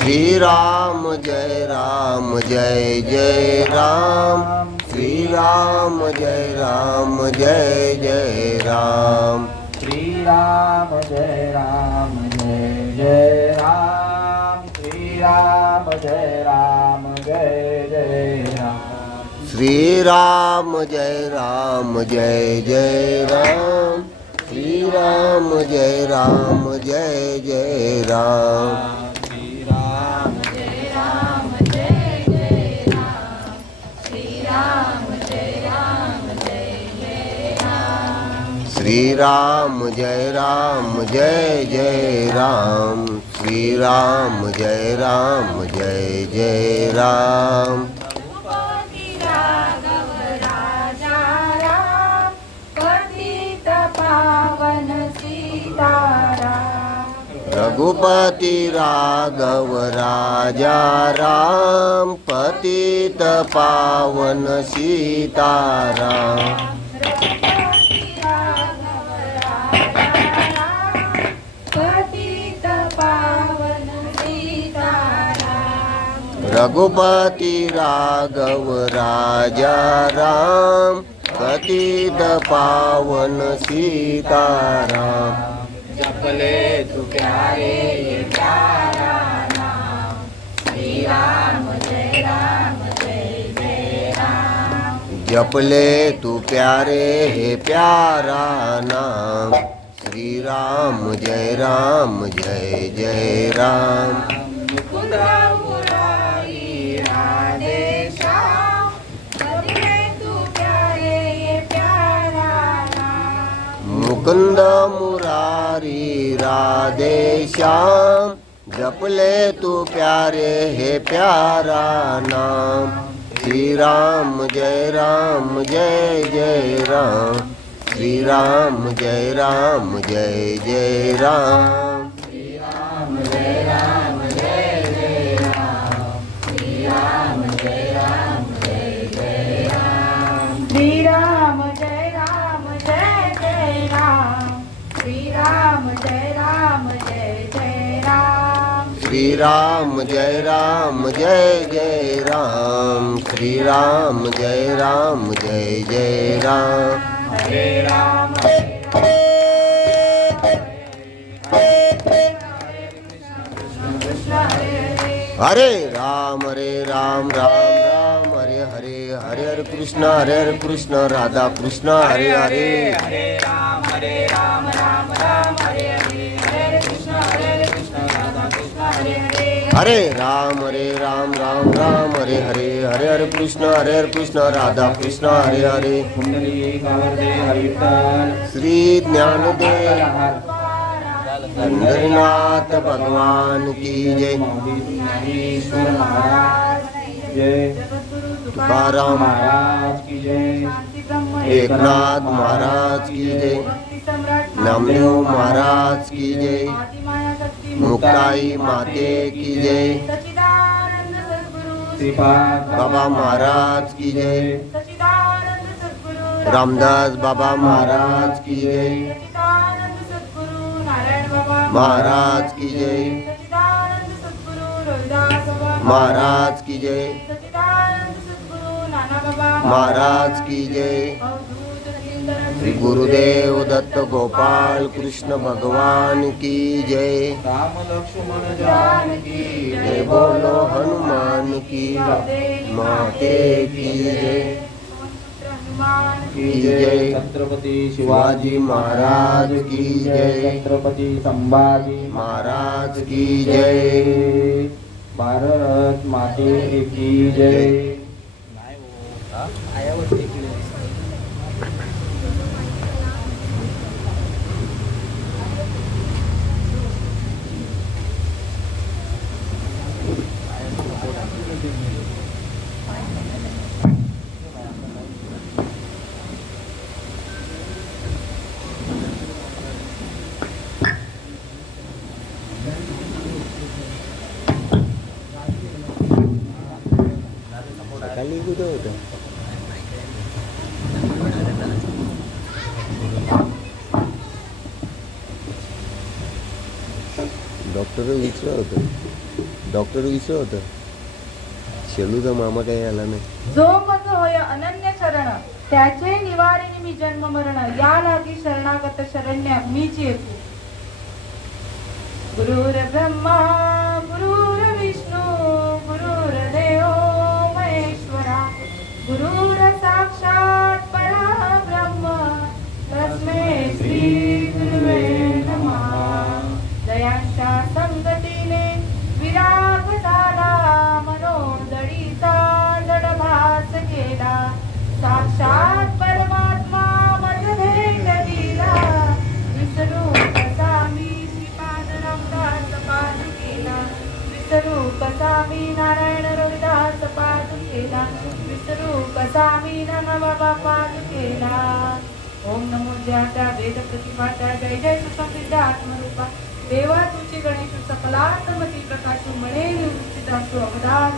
श्री राम जय जय राम, श्री राम जय जय राम, श्री राम जय जय राम, श्री राम जय जय राम, श्री राम जय जय राम, श्री राम जय जय राम, श्री राम जय जय राम, श्री राम जय जय राम, रघुपति राघव राजा राम, पतित पावन सीताराम, रघुपति राघव राजा राम, पतित पावन सीताराम, रघुपति राघव राजा राम, पतित पावन सीताराम, जपले तू प्यारे ये प्यारा नाम, श्री राम जय जय राम, जपले तू प्यारे हे प्यारा नाम, श्री राम जय जय राम, मुकुंद मुरारी राधे श्याम, जपले तू प्यारे ये प्यारा नाम, मुकुंद मुरारी राधे श्याम, जपले तू प्यारे हे प्यारा नाम, श्री राम जय जय राम, श्री राम जय जय राम, श्री राम जय जय राम, श्री राम जय जय राम, श्री राम जय जय राम, श्री राम जय जय राम, श्री राम जय जय राम, श्री राम जय जय राम, हरे राम हरे राम राम राम, हरे हरे, हरे हरे कृष्ण राधा कृष्ण हरे हरे, हरे राम राम राम, हरे हरे, हरे कृष्ण राधा कृष्ण हरे हरे, हरे राम राम राम, हरे हरे, हरे कृष्ण राधा कृष्ण हरे हरे, कुंडली कावरदे हरिविठ्ठल, श्री ज्ञानदेव पंढरीनाथ भगवान की जय, ज्ञानेश्वर महाराज की जय, तुकाराम महाराज की जय, एकनाथ महाराज की जय, नामदेव महाराज की जय, मुक्ताई माते की जय, सच्चिदानंद सद्गुरु श्रीपाद बाबा महाराज की जय, सच्चिदानंद सद्गुरु रामदास बाबा महाराज की जय, सच्चिदानंद सद्गुरु नारायण बाबा महाराज की जय, सच्चिदानंद सद्गुरु रविदास बाबा महाराज की जय, सच्चिदानंद सद्गुरु नाना बाबा महाराज की जय, अवधूत सुंदर श्री गुरुदेव दत्त गोपाल कृष्ण भगवान की जय, राम लक्ष्मण जानकी जय बोलो हनुमान की माते की जय, हनुमान की जय, छत्रपती शिवाजी महाराज की जय, छत्रपती संभाजी महाराज की जय, भारत माते की जय. खाली कुठं होतं? डॉक्टर विचारलं होतं. डॉक्टर विषय होतं शेलूचा मामा काही आला नाही. जो मज होय अनन्य शरण त्याचे निवारिणी मी जन्म मरण या लागी शरणागत शरण्य मीच येतो. गुरुर ब्रह्मा गुरुर विष्णू गुरुर्देव महेश्वरा गुरुर साक्षात परब्रह्म तस्मै श्री गुरुवे नमः. दयांच्या संगतीने विराग झाला मनोदडीचा जडभास केला. साक्षात परमात्मा मध्ये दिला विसरू कसा मी श्रीपाद रामदास पादुकेला. विसरू कसा मी नारायण रविदास पादुकेला. विसरू कसा मी बाबा पादुकेला. ओम नमो ज्याच्या वेद प्रतिभाच्या जय जय सुसंसिद्ध आत्मरूपा देवा तुझी गणेश सकलात्मती प्रकाशू म्हणे निवृत्ती दासू अवदान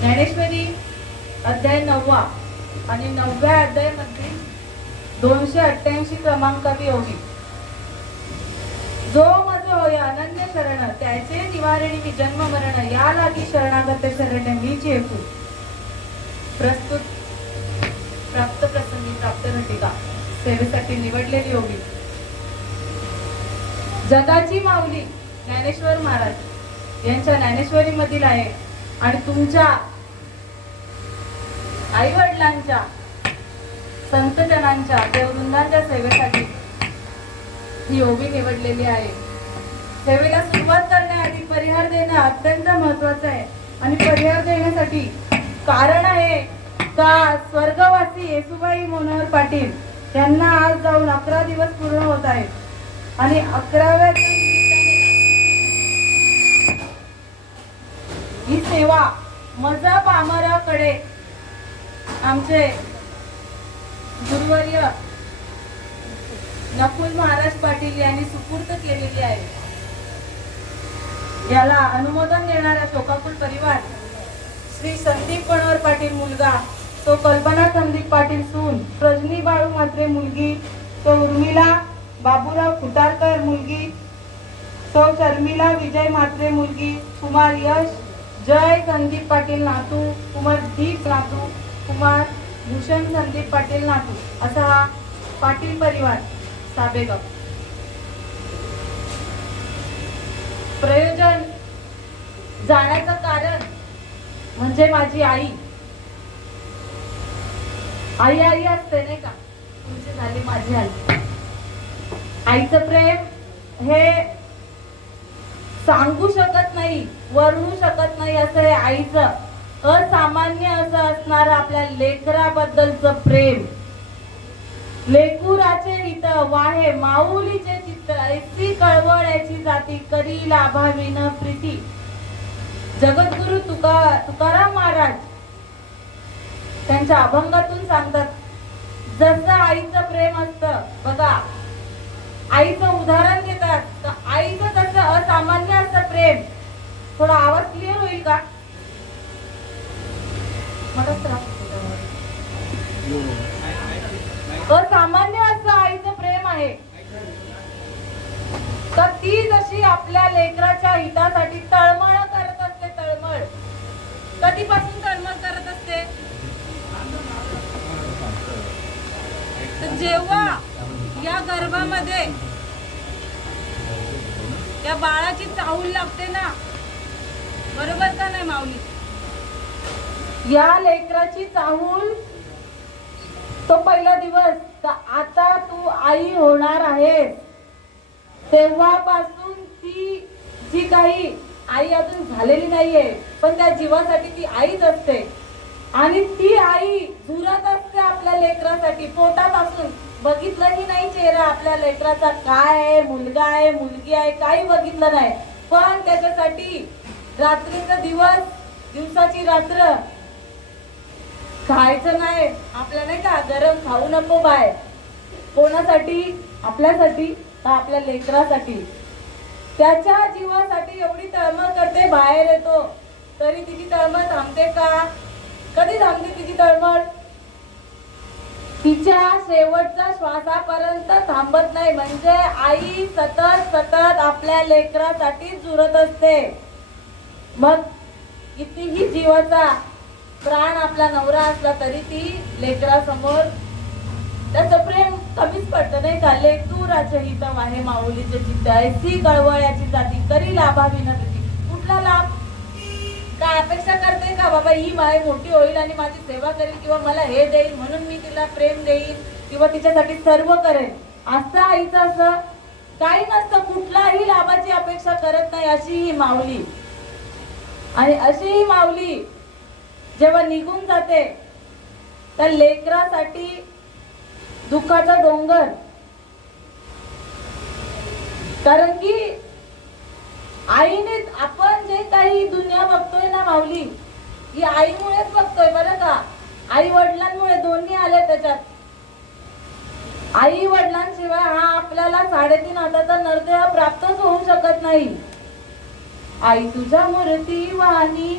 ज्ञानेश्वरी अध्याय 9 आणि 9व्या अध्यायामध्ये 288 क्रमांकावी ओवी. जो मज होय अनन्य शरण त्याचे निवारिणी मी जन्म मरण या लागी शरणागत शरण्य मीच येतो. प्रस्तुत प्राप्त प्रसंगी प्राप्त घटिका सेवेसाठी निवडलेली ओवी. जगाची माऊली ज्ञानेश्वर महाराज यांच्या ज्ञानेश्वरी मधील आहे आणि तुमच्या आई वडिलांच्या संतजनांच्या देववृंदांच्या सेवेसाठी ही ओवी निवडलेली आहे. सेवेला सुरुवात करण्याआधी परिहार देणं अत्यंत महत्वाचं आहे आणि परिहार देण्यासाठी कारण आहे का स्वर्गवासी येसुबाई मनोहर पाटील यांना आज जाऊन 11 दिवस पूर्ण होत आहेत आणि 11व्या ही सेवा मजा पामराकडे आमचे गुरुवर्य नकुल महाराज पाटील यांनी सुपूर्द केलेली आहे. याला अनुमोदन देणारा शोकाकुल परिवार श्री संदीप मनोहर पाटील मुलगा, तो कल्पना संदीप पाटील सून, प्रजनी बाळू म्हात्रे मुलगी, तो उर्मिला बाबूराव खुटारकर मुलगी, तो शर्मिला विजय म्हात्रे मुलगी, कुमार यश जय संदीप पाटील नातू, कुमार दीप नातू, कुमार भूषण संदीप पाटील नातू असा हा पाटील परिवार साबेगाव. प्रयोजन जाण्याचं कारण म्हणजे माझी आई. आई आई असते नाही का, तुमची झाली माझी आई. आईचं प्रेम हे सांगू शकत नाही, वर्णू शकत नाही असं हे आईचं असामान्य असं असणार आपल्या लेकराबद्दलचं प्रेम. लेकुराचे हित वाहे माऊलीचे चित्त ऐसी कळवळ्याची जाती करी लाभाविन प्रीती. जगद्गुरु तुकाराम महाराज त्यांच्या अभंगातून सांगतात, जसं आईचं प्रेम असतं बघा, आईचं उदाहरण घेतात. आईचं जसं असामान्य असं प्रेम. थोडा आवाज क्लिअर होईल का? असामान्य असं आईचं प्रेम आहे. तर ती जशी आपल्या लेकराच्या हितासाठी तळमळ करत असते, तळमळ कधीपासून तळमळ करत असते, तर जेव्हा या गर्भामध्ये त्या बाळाची चाहूल लागते ना, बरोबर का नाही माऊली? या लेकराची चाहूल तो पहिला दिवस का आता तू आई होणार आहेस, तेव्हापासून ती जी काही आई अजून झालेली नाहीये पण त्या जीवासाठी ती आईच असते आणि ती आई झुरत असते आपल्या लेकरासाठी. पोटात असून बघितलंही नाही चेहरा आपल्या लेकराचा, काय आहे, मुलगा आहे मुलगी आहे, काही बघितलं नाही, पण त्याच्यासाठी रात्रीचा दिवस दिवसाची रात्र खायचं नाही आपल्या, नाही का, गरम खाऊ नको बाय. कोणासाठी? आपल्यासाठी, आपल्या लेकरासाठी. त्याच्या जीवासाठी एवढी तळमळ करते, बाहेर येतो तरी तिची तळमळ थांबते का? कधी थांबते तिची तळमळ? तिच्या शेवटच्या श्वासापर्यंत थांबत नाही. म्हणजे आई सतत सतत आपल्या लेकरासाठी झुरत असते. मग कितीही जीवाचा प्राण आपला नवरा असला तरी ती लेकरासमोर त्याचं प्रेम कमीच पडतं नाही का? लेकराचे हितम आहे माऊलीचे चित्त ऐसी कळवळ्याची जाती करी लाभावी न प्रीती. कुठला लाभ? काय अपेक्षा करते का बाबा ही माय मोठी होईल आणि माझी सेवा करेल किंवा मला हे देईल म्हणून मी तिला प्रेम देईल किंवा तिच्यासाठी सर्व करेल? असं आईचं असं काही नसतं. कुठलाही लाभाची अपेक्षा करत नाही अशी ही माऊली. आणि अशी ही माऊली जेव्हा निघून जाते त्या लेकरासाठी दुःखाचा डोंगर. कारण की आईनेच आपण जे काही दुनिया बघतोय ना माऊली, ही आईमुळेच बघतोय बरं का. आई वडिलांमुळे दोन्ही आले त्याच्यात. आई वडिलांशिवाय हा आपल्याला 3.5 हाताचा नरदेह प्राप्तच होऊ शकत नाही. आई तुझ्या मूर्ती वाणी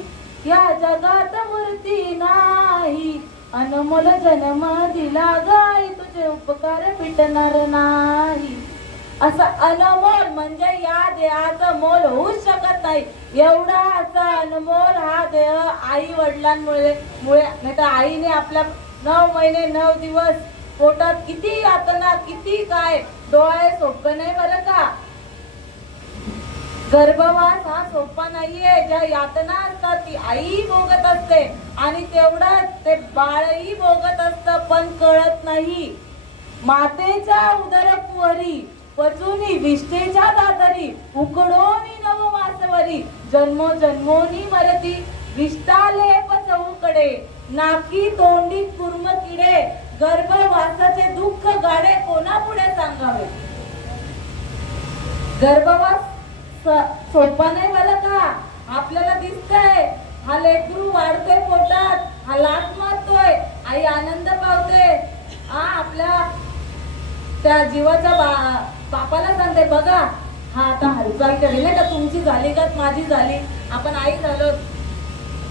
या जगात मूर्ती नाही. अनमोल जन्म दिला गाई तुझे उपकार फिटणार नाही. असं अनमोल म्हणजे या देहाचं मोल होऊच शकत नाही. एवढा असा अनमोल हा देह आई वडिलांमुळे नाही तर आईने आपल्या 9 महिने 9 दिवस पोटात किती यातना किती काय डोळे सोपं नाही बरं का. गर्भवास हा सोपा नाहीये. ज्या यातना असतात ती आई भोगत असते आणि तेवढंच ते बाळही भोगत असतं पण कळत नाही. मातेच्या उदरकुवरी पचुनी विष्ठेच्या दादरी उकडोनी नव मासवरी जन्मो जन्मोनी मरती विष्टाले पचवूकडे नाकी तोंडी कुर्म किडे गर्भवासाचे दुःख गाडे कोणा पुढे सांगावे. गर्भवास सोपा नाही मला का. आपल्याला दिसतंय हा लेकरू वाढतोय पोटात, हा लाथ मारतोय, आई आनंद पावते. आपल्या त्या जीवाच्या बापाला सांगते बघा हा आता हालचाल करेल नाही का. तुमची झाली का माझी झाली. आपण आई झालो.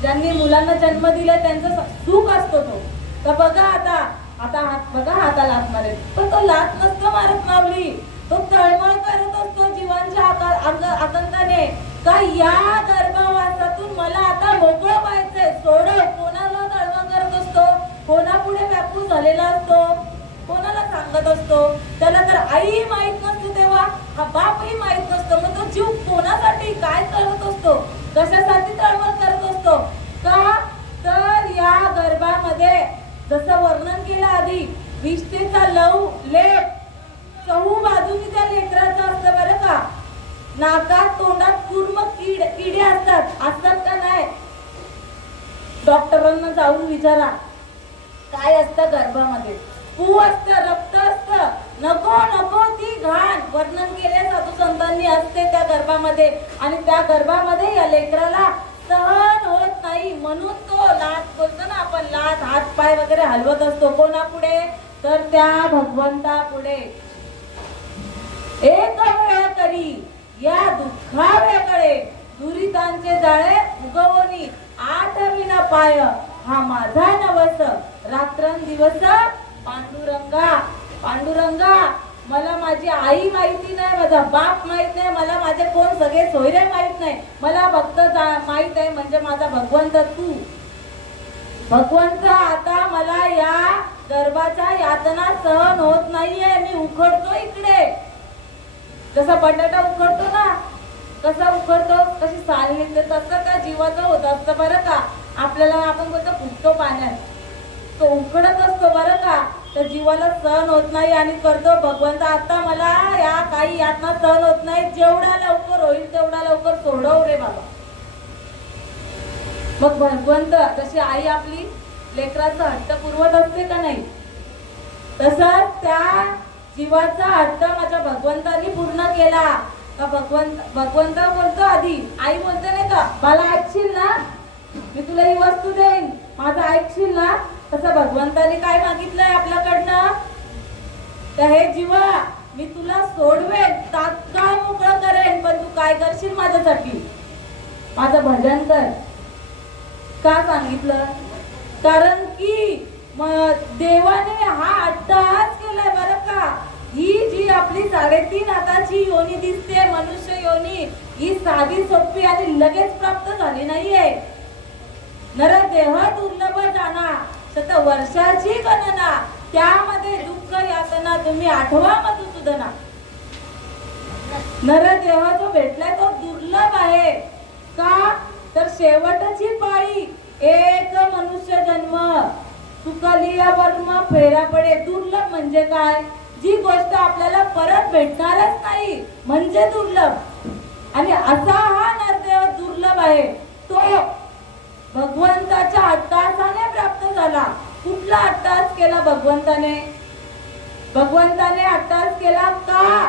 ज्यांनी मुलांना जन्म दिला त्यांचा सुख असतो तो. तर बघा आता हात बघा हाताला हात मारेल. पण तो लाथ नसतो मारत माऊली. तो तळमळ करत असतो जीवांच्या आकांताने का या गर्भवासातून मला आता मोकळं व्हायचंय. सोडव. कोणाला तळमळ करत असतो? कोणापुढे व्याकुळ झालेला असतो? कोणाला सांगत असतो? त्याला तर आई माहित नसते तेव्हा हा बापही माहित नसतो. मग तो जीव कोणासाठी काय करत असतो? कशासाठी तळमळ करत असतो? का तर या गर्भामध्ये जसं वर्णन केलं आधी विष्ठेचा लव लेप चहू बाजूनी त्या लेकराचं असतं बरं का. नाकात तोंडात कुर्म किडे असतात का नाही? डॉक्टरांना जाऊन विचारा काय असतं गर्भामध्ये. पू असतं, रक्त असतं. नको नको ती घाण वर्णन केले साधू संतांनी असते त्या गर्भामध्ये. आणि त्या गर्भामध्ये या लेकराला सहन होत नाही म्हणून तो लाथ बोलतो ना आपण, लाथ हात पाय वगैरे हलवत असतो. कोणापुढे? तर त्या भगवंता पुढे. एक वेळ करी या दुःखावेकडे दुरितांचे जाळे उगवणी आठविना पाय हा माझा नवस रात्रंदिवस पांडुरंगा. पांडुरंगा मला माझी आई माहिती नाही, माझा बाप माहित नाही, मला माझे कोण सगळे सोयरे माहित नाही. मला फक्त माहित आहे म्हणजे माझा भगवंत तू. भगवंत आता मला या गर्भाच्या यातना सहन होत नाहीये. मी उखडतो इकडे. जसा बटाटा उखडतो ना, कसा उखडतो, कशी साल निघते तसं त्या जीवाचं होत असतं बरं का. आपल्याला आपण बोलतो फुटतो पाण्यात, तो उखडत असतो बरं का. त्या जीवाला सहन होत नाही आणि करतो भगवंत आता मला या काही यातना सहन होत नाही. जेवढा लवकर होईल तेवढा लवकर सोडव रे बाबा. मग भगवंत जशी आई आपली लेकराचा हट्ट पुरवत असते का नाही, तसंच त्या जीवाचा हट्ट माझ्या भगवंतानी पूर्ण केला. का भगवंत बोलतो आधी, आई बोलते नाही का मला ऐकशील ना मी तुला ही वस्तू देईन, माझं ऐकशील ना. तसं भगवंताने काय मागितलंय आपल्याकडनं, तर हे जीवा मी तुला सोडवेन, तात्काळ मोकळं करेन, पण तू काय करशील माझ्यासाठी, माझं भजन कर. का सांगितलं? कारण की देवाने हा अट्टहास केलाय बरं का. ही जी आपली 3.5 हाताची योनी दिसते मनुष्य योनी, ही साधी सोपी आणि लगेच प्राप्त झाली नाहीये. नरदेह दुर्लभ जाणा, शतवर्षाची गणना, त्यामध्ये दुःख यातना तुम्ही आठवा मधुसूदना. नरदेह जो भेटलाय तो दुर्लभ आहे. का तर शेवटची पाळी एक मनुष्य जन्म, तुकलिया वर्म फेरा पडे. दुर्लभ म्हणजे काय? जी गोष्ट आपल्याला परत भेटणारच नाही म्हणजे दुर्लभ. आणि असा हा नरदेह दुर्लभ आहे. तो भगवंताच्या अट्टहासाने प्राप्त झाला. कुठला अट्टहास केला भगवंताने? भगवंताने अट्टहास केला का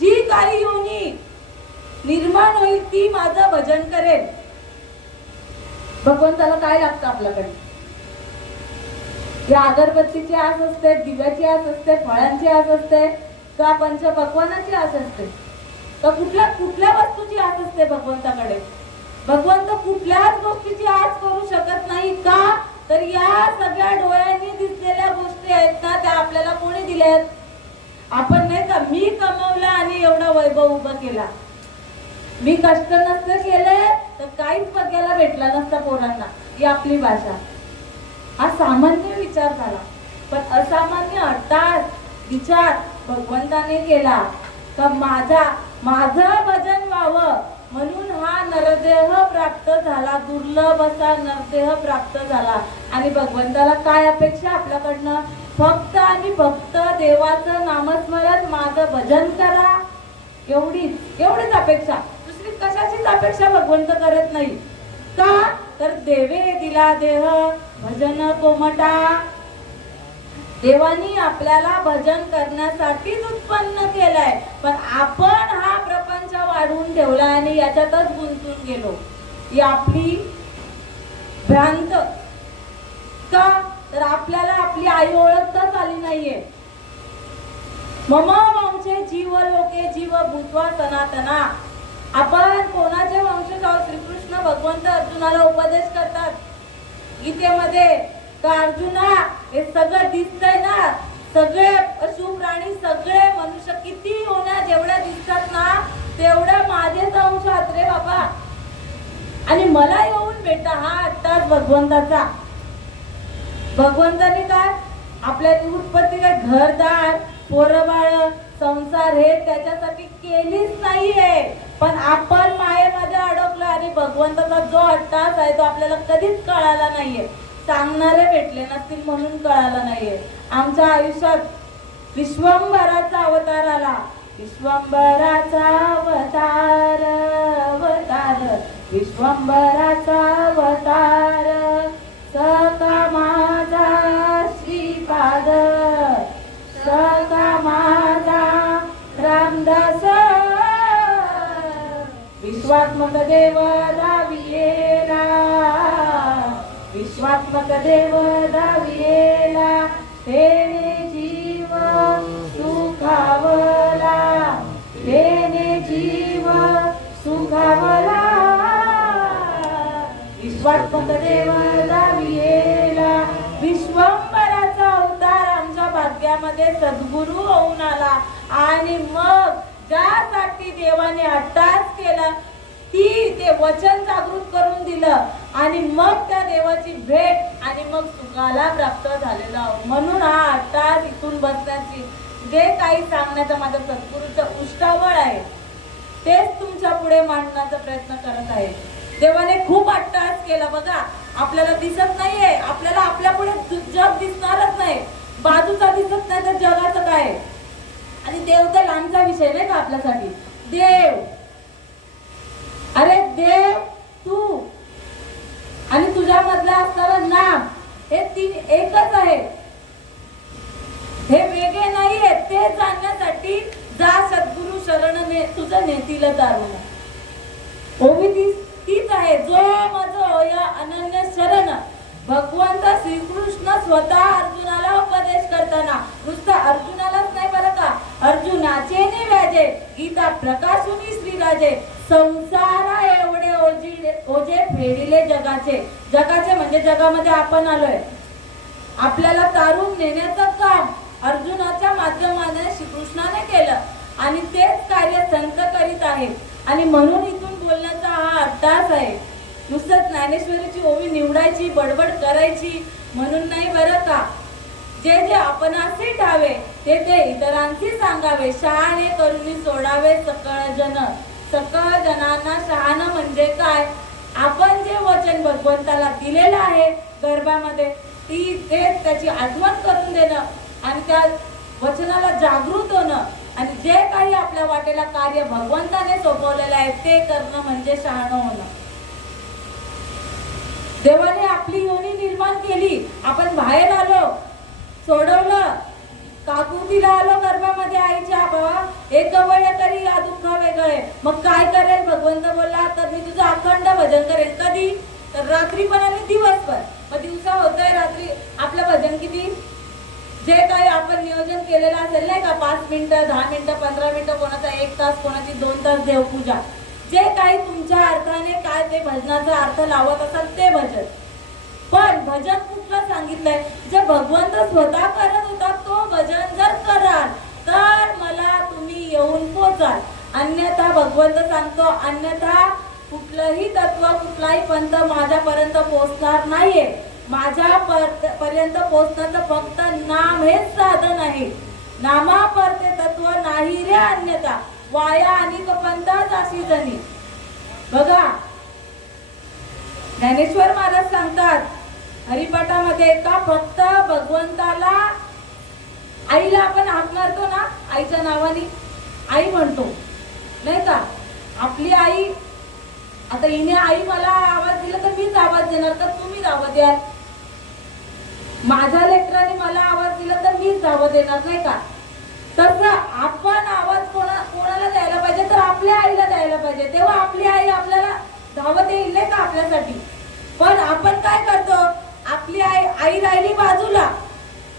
जी काही योनी निर्माण होईल ती माझं भजन करेल. भगवंताला काय लागतं आपल्याकडे? या अगरबत्तीची आस असते, दिव्याची आस असते, फळांची आस असते, का पंचपक्वानाची आस असते, का कुठल्या वस्तूची आस असते भगवंताकडे? भगवंत कुठल्याच गोष्टीची आस करू शकत नाही. का तर या सगळ्या डोळ्यांनी दिसलेल्या गोष्टी आहेत ना, त्या आपल्याला कोणी दिल्यात? आपण नाही का, मी कमवला आणि एवढा वैभव उभा केला. मी कष्ट नसते केले तर काहीच बघायला भेटला नसता पोरांना. ही आपली भाषा. हा सामान्य विचार झाला. पण असामान्य अट्टहास विचार भगवंताने केला का माझं भजन व्हावं म्हणून हा नरदेह प्राप्त झाला. दुर्लभ असा नरदेह प्राप्त झाला. आणि भगवंताला काय अपेक्षा आपल्याकडनं? फक्त आणि फक्त देवाचं नामस्मरण, माझं भजन करा, एवढीच अपेक्षा. दुसरी कशाचीच अपेक्षा भगवंत करत नाही. का तर देवे दिला देह भजन कोमटा. देवानी आपल्याला भजन करण्यासाठीच उत्पन्न केलंय. पण आपण हा प्रपंच वाढवून ठेवला आणि याच्यातच गुंतून गेलो. ही आपली भ्रांत. का तर आपल्याला आपली आई ओळखताच आली नाहीये. मम वंशे जीव लोके जीव भूत्वा सनातना. आपण कोणाचे वंशज आहोत? श्रीकृष्ण भगवंत अर्जुनाला उपदेश करतात गीतेमध्ये का अर्जुना, हे सगळं दिसतंय ना, सगळे पशु प्राणी, सगळे मनुष्य, किती होण्या जेवढ्या दिसतात ना तेवढ्या माझेच अंश आहेत रे बाबा. आणि मला येऊन भेटा. हा अट्टहास भगवंताचा. भगवंताने काय आपल्याची उत्पत्ती काय घरदार, पोरबाळ, संसार हे त्याच्यासाठी केलीच नाहीये. पण आपण मायेमध्ये अडकलो आणि भगवंताचा जो अट्टहास आहे तो आपल्याला कधीच कळाला नाहीये. सांगणारे भेटले नसतील म्हणून कळाला नाहीये. आमच्या आयुष्यात विश्वंभराचा अवतार आला. विश्वंभराचा अवतार, अवतार, विश्वंभराचा अवतार, सखा माझा श्रीपाद, सखा माझा रामदास. विश्वात्मक देव दावियेला, विश्वात्मक देव दावियेला, तेने जीव सुखावला, तेने जीव सुखावला. विश्वात्मक देव दावियेला. विश्वंभराचा अवतार आमच्या भाग्यामध्ये सद्गुरू होऊन आला. आणि मग ज्यासाठी देवाने अट्टहास केला ते वचन जागृत करून दिलं आणि मग त्या देवाची भेट आणि मग सुखाला प्राप्त झालेला. म्हणून हा अट्टहास इथून बसण्याची जे काही सांगण्याचा माझा सद्गुरूचं उष्टावळ आहे तेच तुमच्या पुढे मांडण्याचा प्रयत्न करत आहे. देवाने खूप अट्टहास केला बघा. आपल्याला दिसत नाहीये. आपल्याला आपल्या पुढे जग दिसणारच नाही. बाजूचा दिसत नाही तर जगाचं काय? आणि देव तर लांबचा विषय नाही का आपल्यासाठी. देव, अरे देव तू आणि तुझ्या मधला असणारा नाम हे तीन एकच आहे. हे वेगळे नाहीये. ते जाणण्यासाठी जा सद्गुरु शरणने तुझं नेतील दारुण. ओवी तीच आहे. जो मज होय अनन्य शरण. भगवंत श्रीकृष्ण स्वतः अर्जुनाला उपदेश करताना नुसतं अर्जुनालाच नाही बरं का, अर्जुनाचे निव्याजे गीता प्रकाशुनी श्रीराजे संसारा एवढे ओझे फेडिले जगाचे. जगाचे म्हणजे जगामध्ये आपण आलोय. आपल्याला तारून नेण्याचं काम अर्जुनाच्या माध्यमाने श्रीकृष्णाने केलं आणि तेच कार्य संत करीत आहेत. आणि म्हणून इथून बोलण्याचा हा अर्थाच आहे. नुसतं ज्ञानेश्वरीची ओवी निवडायची, बडबड करायची म्हणून नाही बरं का. जे जे आपणासी ठावे ते ते इतरांशी सांगावे. शहाणे करुणी सोडावे सकळ जन. सकळ जनांना शहाणं म्हणजे काय? आपण जे वचन भगवंताला दिलेलं आहे गर्भामध्ये त्याची आठवण करून देणं आणि त्या वचनाला जागृत होणं आणि जे काही आपल्या वाटेला कार्य भगवंताने सोपवलेलं आहे ते करणं म्हणजे शहाणं होणं. देवाने आपली योनी निर्माण केली, आपण बाहेर आलो, सोडवलं, काकुतीला आलो गर्भामध्ये आईच्या. बाबा एक गवळ तरी या दुःख वेगळे. मग काय करेल? भगवंत बोलला तर मी तुझं अखंड भजन करेल. कधी? तर रात्री पण आणि दिवसभर. मग दिवसा होतंय, रात्री आपलं भजन किती? जे काही आपण नियोजन केलेलं असेल नाही का, 5 मिनिटं, 10 मिनिटं, 15 मिनिटं, कोणाचा 1 तास, कोणाची 2 तास देवपूजा, जे काही तुमच्या अर्थाने काय ते भजनाचा अर्थ लावत असाल ते भजन. पण भजन कुठलं सांगितलंय? जे भगवंत स्वतः करत होता तो भजन जर कराल तर मला तुम्ही येऊन पोचाल. अन्यथा भगवंत सांगतो, अन्यथा कुठलंही तत्व, कुठलाही पंथ माझ्यापर्यंत पोहोचणार नाहीये. माझ्या पर्यंत पोहोचण्याचं फक्त नाम हेच साधन आहे. नामापरते तत्व नाही रे अन्यथा, वाया आणि पंथाच अशी जणी. बघा ज्ञानेश्वर महाराज सांगतात हरिपाठामध्ये का फक्त भगवंताला, आईला आपण हाक मारतो ना, आईच्या नावाने आई म्हणतो नाही का. आपली आई, आता हिने आई मला आवाज दिला तर मीच आवाज देणार का तुम्ही आवाज द्याल? माझ्या लेकराने मला आवाज दिला तर मीच आवाज देणार नाही का. तसं आपण आवाज कोणाला द्यायला पाहिजे? तर आपल्या आईला द्यायला पाहिजे. तेव्हा आपली आई आपल्याला धावत येईल नाही का आपल्यासाठी. पण आपण काय करतो? आपली आई राहिली बाजूला,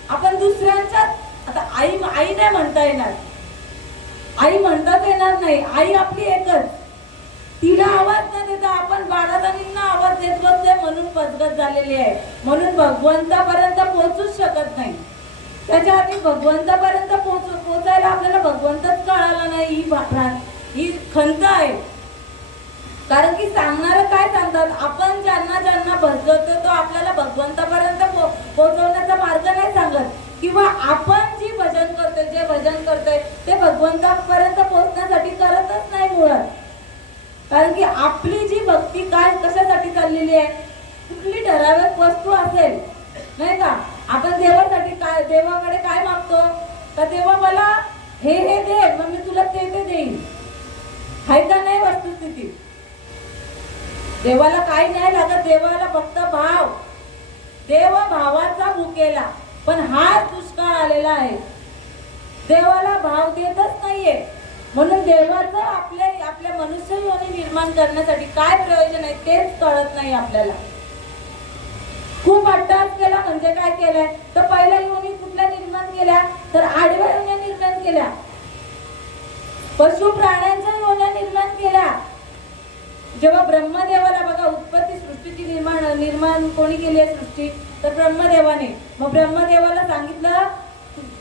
आपण दुसऱ्यांच्या, आता आई नाही म्हणता येणार, आई म्हणताच येणार नाही. आई आपली एकच, तिला आवाज न देता आपण 12 जणींना आवाज देत बसले म्हणून पचगत झालेली आहे. म्हणून भगवंतापर्यंत पोहोचूच शकत नाही. त्याच्या आधी भगवंतापर्यंत पोहोचायला आपल्याला भगवंतच कळाला नाही. ही खंत आहे. कारण की सांगणार काय सांगतात, आपण ज्यांना भजवतो तो आपल्याला भगवंतापर्यंत पोहोचवण्याचा मार्ग नाही सांगत. किंवा आपण जी भजन करतोय, जे भजन करतोय ते भगवंतापर्यंत पोहोचण्यासाठी करतच नाही मुळात. कारण की आपली जी भक्ती काय कशासाठी चाललेली आहे, कुठली ठराविक वस्तू असेल नाही का. आपण देवासाठी काय, देवाकडे काय मागतो? तर देवा मला हे दे, मग मी तुला ते देईन. हाय का नाही वस्तुस्थिती? देवाला काही नाही लागत, देवाला फक्त भाव. देव भावाचा भुकेला, पण हाच दुष्काळ आलेला आहे. देवाला भाव देतच नाहीये. म्हणून देवाचं आपल्या मनुष्य योनी निर्माण करण्यासाठी काय प्रयोजन आहे तेच कळत नाही आपल्याला. खूप अट्टास केला म्हणजे काय केलंय? तर पहिल्या योनी कुठल्या निर्माण केल्या? तर आडव्या योन्या निर्माण केल्या. पशु प्राण्यांच्या योन्या निर्माण केल्या. जेव्हा ब्रह्मदेवाला बघा, उत्पत्ती सृष्टीची निर्माण कोणी केली आहे सृष्टी? तर ब्रह्मदेवाने. मग ब्रह्मदेवाला सांगितलं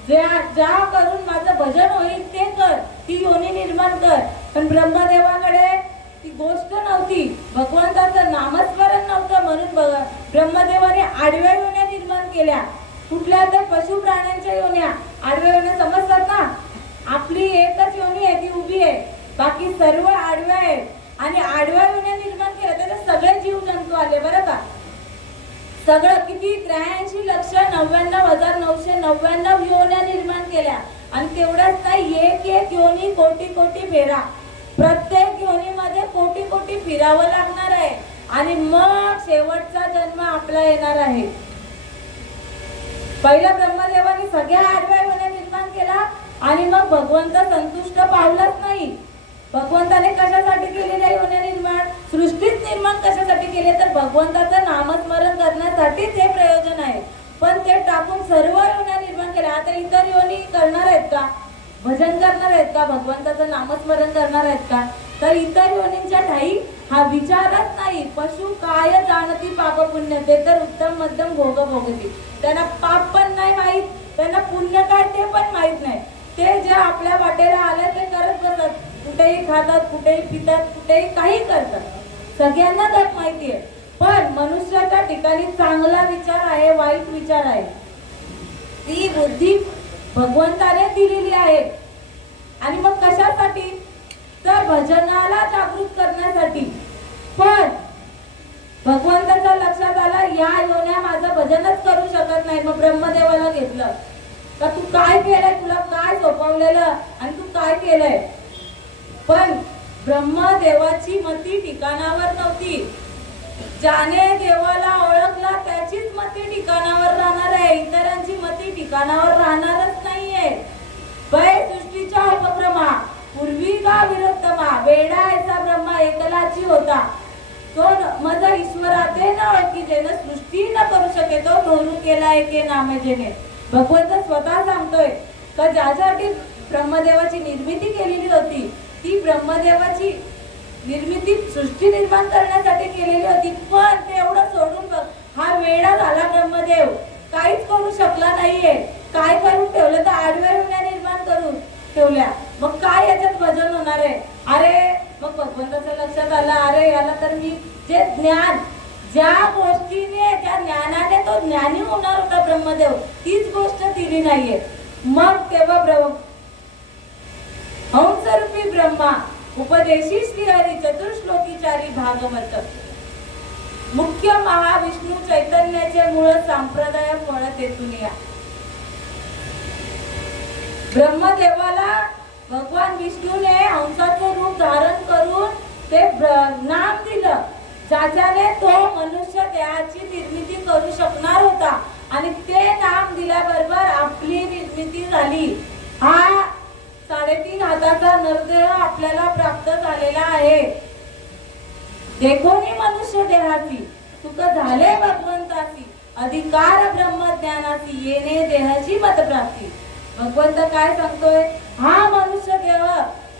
ज्या करून माझं भजन होईल ते कर, ती योनी निर्माण कर. पण ब्रह्मदेवाकडे ती गोष्ट नव्हती, भगवंताचं नामस्मरण नव्हतं. म्हणून ब्रह्मदेवाने आडव्या योन्या निर्माण केल्या. कुठल्या? तर पशु प्राण्यांच्या योन्या. आडव्या योन्या समजतात ना, आपली एकच योनी आहे ती उभी आहे, बाकी सर्व आडव्या आहेत. आणि आडव्या योन्या निर्माण केल्या त्याच्यात सगळे जीव जंतू आले बरं का. सगळं किती 83,99,999 योन्या निर्माण केल्या. आणि तेवढ्याच नाही, एक योनी कोटी फेरा. प्रत्येक योनीमध्ये कोटी फिरावं लागणार आहे आणि मग शेवटचा जन्म आपला येणार आहे. पहिल्या ब्रह्मदेवाने सगळ्या आडव्या योन्या निर्माण केला आणि मग भगवंत संतुष्ट पावलाच नाही. भगवंताने कशासाठी केलेल्या योन्या निर्माण? सृष्टीच निर्माण कशासाठी केले? तर भगवंताचं नामस्मरण करण्यासाठीच हे प्रयोजन आहे. पण ते टाकून सर्व योन्या निर्माण केल्या. आता इतर योनी करणार आहेत का? भजन करणार आहेत का? भगवंताचं नामस्मरण करणार आहेत का? तर इतर योनींच्या ठाई हा विचारच नाही. पशु काय जाणती पाप पुण्य, ते तर उत्तम मध्यम भोग भोगती. त्यांना पाप पण नाही माहित, त्यांना पुण्य काय ते पण माहित नाही. ते जे आपल्या वाटेला आले ते करत बसतात, कुठेही खातात, कुठेही पितात, कुठेही काही करतात. सगळ्यांना त्यात माहिती आहे. पण मनुष्याच्या ठिकाणी चांगला विचार आहे, वाईट विचार आहे, ती बुद्धी भगवंताने दिलेली आहे. आणि मग कशासाठी? तर भजनाला जागृत करण्यासाठी. पण भगवंताच्या लक्षात आलं या योन्या माझं भजनच करू शकत नाही. मग ब्रह्मदेवाला घेतलं का तू काय केलंय, तुला काय सोपवलेलं आणि तू काय केलंय. पण ब्रह्मदेवाची मती ठिकाणावर नव्हती. ज्याने देवाला ओळखला त्याचीच मती ठिकाणावर राहणार आहे, इतरांची मती ठिकाणावर राहणारच नाहीये. भय सृष्टीच्या उपक्रमा पूर्वी का विरुद्धमा, वेडा ऐसा ब्रह्मा एकलाची होता. तो मज ईश्वरा ते न ओळखी, जेने सृष्टी न करू शके तो ढोरू केला एके नामे जेने. भगवंत स्वतः सांगतोय का ज्यासाठी ब्रह्मदेवाची निर्मिती केलेली होती, ती ब्रह्मदेवाची निर्मिती सृष्टी निर्माण करण्यासाठी केलेली होती. पण ते एवढं सोडून बघ, हा वेडा झाला ब्रह्मदेव, काहीच करू शकला नाहीये. काय करून ठेवलं तर आडव्या योन्या निर्माण करून ठेवल्या. मग काय याच्यात भजन होणार आहे. अरे मग भगवंताच्या लक्षात आलं, अरे याला तर मी जे ज्ञान, ज्या गोष्टीने, ज्या ज्ञानाने तो ज्ञानी होणार होता ब्रह्मदेव, तीच गोष्ट दिली नाहीये. मग तेव्हा हंसरूपी ब्रह्मा उपदेशी श्रीहरी चतुर्श्लोकीचारी भागवत मुख्य महाविष्णू चैतन्याचे मूळ संप्रदाय फळ तेथून या. ब्रह्मदेवाला भगवान विष्णूने हंसाचं रूप धारण करून ते नाम दिलं, ज्याच्याने तो मनुष्य देहाची निर्मिती करू शकणार होता. आणि ते नाम दिल्याबरोबर आपली निर्मिती झाली. हा 3.5 हाताचा नरदेह आपल्याला प्राप्त झालेला आहे. देखोनी मनुष्य देहाची सुख झाले भगवंताची, अधिकार ब्रह्मज्ञानाची येणे देहाची मतप्राप्ती. भगवंत काय सांगतोय, हा मनुष्य देह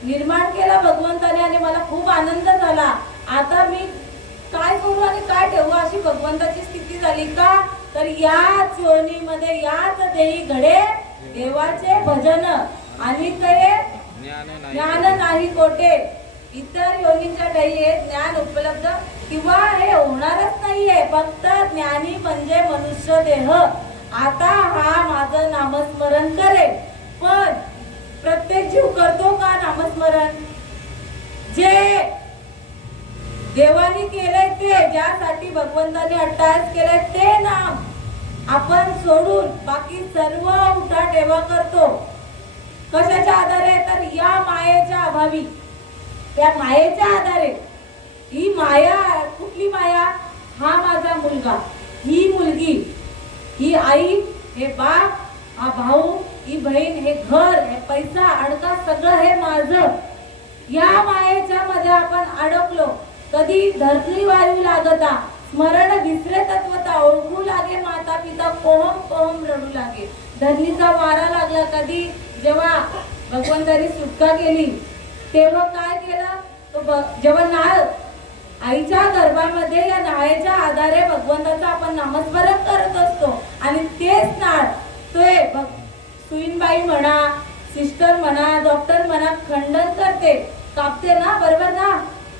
निर्माण केला भगवंताने आणि मला खूप आनंद झाला. आता मी काय करू आणि काय ठेवू अशी भगवंताची स्थिती झाली का. तर याच योनीमध्ये याच देही घडे देवाचे भजन आणि ते ज्ञान नाही कोठे. इतर योनींच्या ठाई हे ज्ञान उपलब्ध किंवा हे होणारच नाहीये. फक्त ज्ञानी म्हणजे मनुष्य देह. आता हा माझं नामस्मरण करेल. पण प्रत्येक जीव करतो का नामस्मरण? जे देवानी केलंय ते, ज्यासाठी भगवंताने अट्टहास केलाय ते नाम आपण सोडून बाकी सर्व उठाठेवा करतो. कशाच्या आधारे? तर या मायेच्या अभावी, त्या मायेच्या आधारे. ही माया कुठली माया? हा माझा मुलगा, ही मुलगी, ही आई, हे बाप, हा भाऊ, ही बहीण, हे घर, हे पैसा, अडका, सगळं हे माझं. या मायेच्या मध्ये आपण अडकलो. कधी धरणी वायू लागता, स्मरण विसरे तत्वता, ओळखू लागे माता पिता, कोहम कोहम रडू लागे. धरणीचा वारा लागला. कधी जेव्हा भगवंतानी सुटका केली तेव्हा काय केलं, तो जेव्हा नाळ आईच्या गर्भामध्ये, या नाळेच्या आधारे भगवंताचं आपण नामस्मरण करत असतो. आणि तेच नाळ ते सुईनबाई म्हणा, सिस्टर म्हणा, डॉक्टर म्हणा, खंडन करते, कापते ना, बरोबर ना.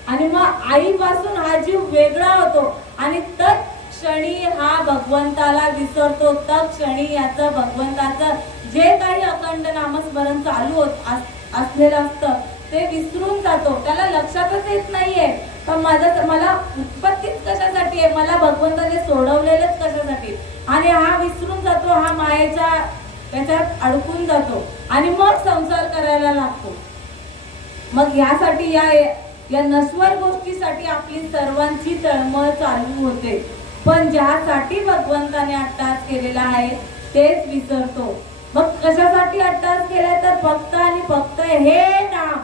आणि मग आईपासून हा जीव वेगळा होतो आणि तत्क्षणी हा भगवंताला विसरतो. तत्क्षणी याचं भगवंताचं जे काही अखंड नामस्मरण चालू होत असलेलं असतं ते विसरून जातो. त्याला लक्षातच येत नाहीये पण मला उत्पत्तीच कशासाठी आहे, मला भगवंताने सोडवलेलंच कशासाठी. आणि हा विसरून जातो, हा मायेच्या त्याच्यात अडकून जातो आणि मग संसार करायला लागतो. मग यासाठी या नश्वर गोष्टीसाठी आपली सर्वांची तळमळ चालू होते. पण ज्यासाठी भगवंताने अट्टहास केलेला आहे तेच विसरतो. मग कशासाठी अट्टहास केलाय? तर फक्त आणि फक्त हे नाम,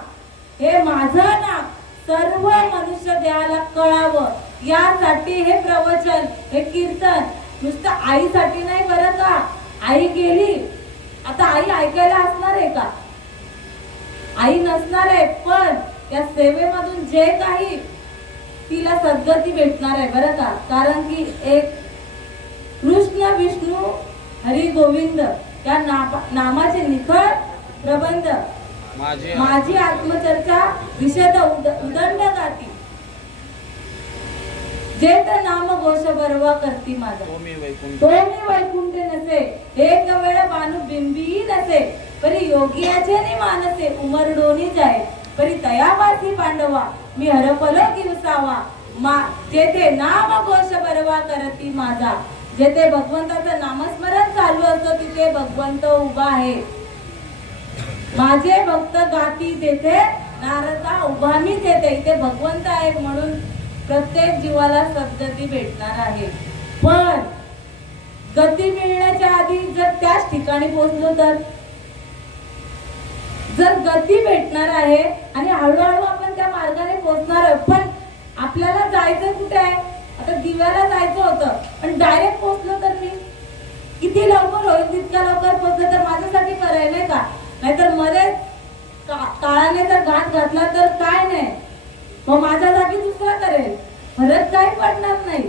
हे माझं नाम सर्व मनुष्य देहाला कळावं यासाठी हे प्रवचन, हे कीर्तन. नुसतं आईसाठी नाही बरं का. आई गेली, आता आई ऐकायला असणार आहे का? आई नसणार आहे. पण या सेवेमधून जे काही तिला सद्गती भेटणार आहे बरं का. कारण की एक कृष्ण विष्णू हरी गोविंद या नामाचे निखळ प्रबंध माझी आत्मचर्चा विशद उदंड गाती जे तर नाम घोष बरवा करती माझा तो मी वैकुंठे नसे एक वेळ बानु बिंबी नसे परी योगियाचे नि मानसे उमरडोनी जाय परी तयावासी पांडवा मी हरपलो किवसावा जेथे नाम घोष बरवा करती माझा. जेथे भगवंताचं नामस्मरण चालू असतं तिथे भगवंत उभा आहे. माझे भक्त गाती तेथे नारदा उभा मी तेथे. इथे भगवंत आहे म्हणून प्रत्येक जीवाला सद्गती भेटणार आहे. पण गती मिळण्याच्या आधी जर त्याच ठिकाणी पोहोचलो तर जर गती भेटणार आहे आणि हळूहळू आपण त्या मार्गाने पोहोचणार आहे. पण आपल्याला जायचं कुठे आहे. आता दिव्याला जायचं होतं पण डायरेक्ट पोहोचलो तर मी किती लवकर होईल तितक्या लवकर पोहोचलं तर माझ्यासाठी करायला नाही का. नाहीतर मध्येच काळाने जर घाट घातला तर काय नाही मग माझ्या जागी दुसरा करेल फरक काही पडणार नाही.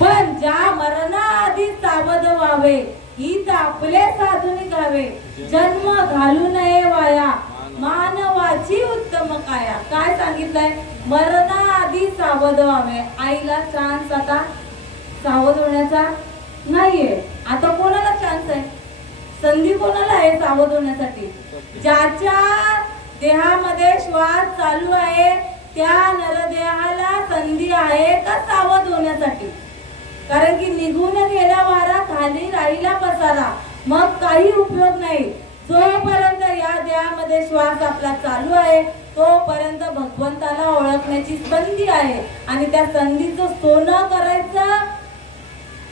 पण ज्या मरणाआधी सावध व्हावे हित आपले साधून घावे जन्म घालू नये वाया मानवाची उत्तम काया. काय सांगितलंय मरणाआधी सावध व्हावे. आईला चान्स आता सावध होण्याचा नाहीये. आता कोणाला चान्स आहे संधी कोणाला आहे सावध होण्यासाठी. ज्याच्या देहामध्ये श्वास चालू आहे त्या नरदेहाला संधी आहे का सावध होण्यासाठी. कारण की निघून गेला वारा खाली राहिला पसारा मग काही उपयोग नाही. जोपर्यंत या देहामध्ये श्वास आपला चालू आहे तोपर्यंत भगवंताला ओळखण्याची संधी आहे. आणि त्या संधीचं सोनं करायचं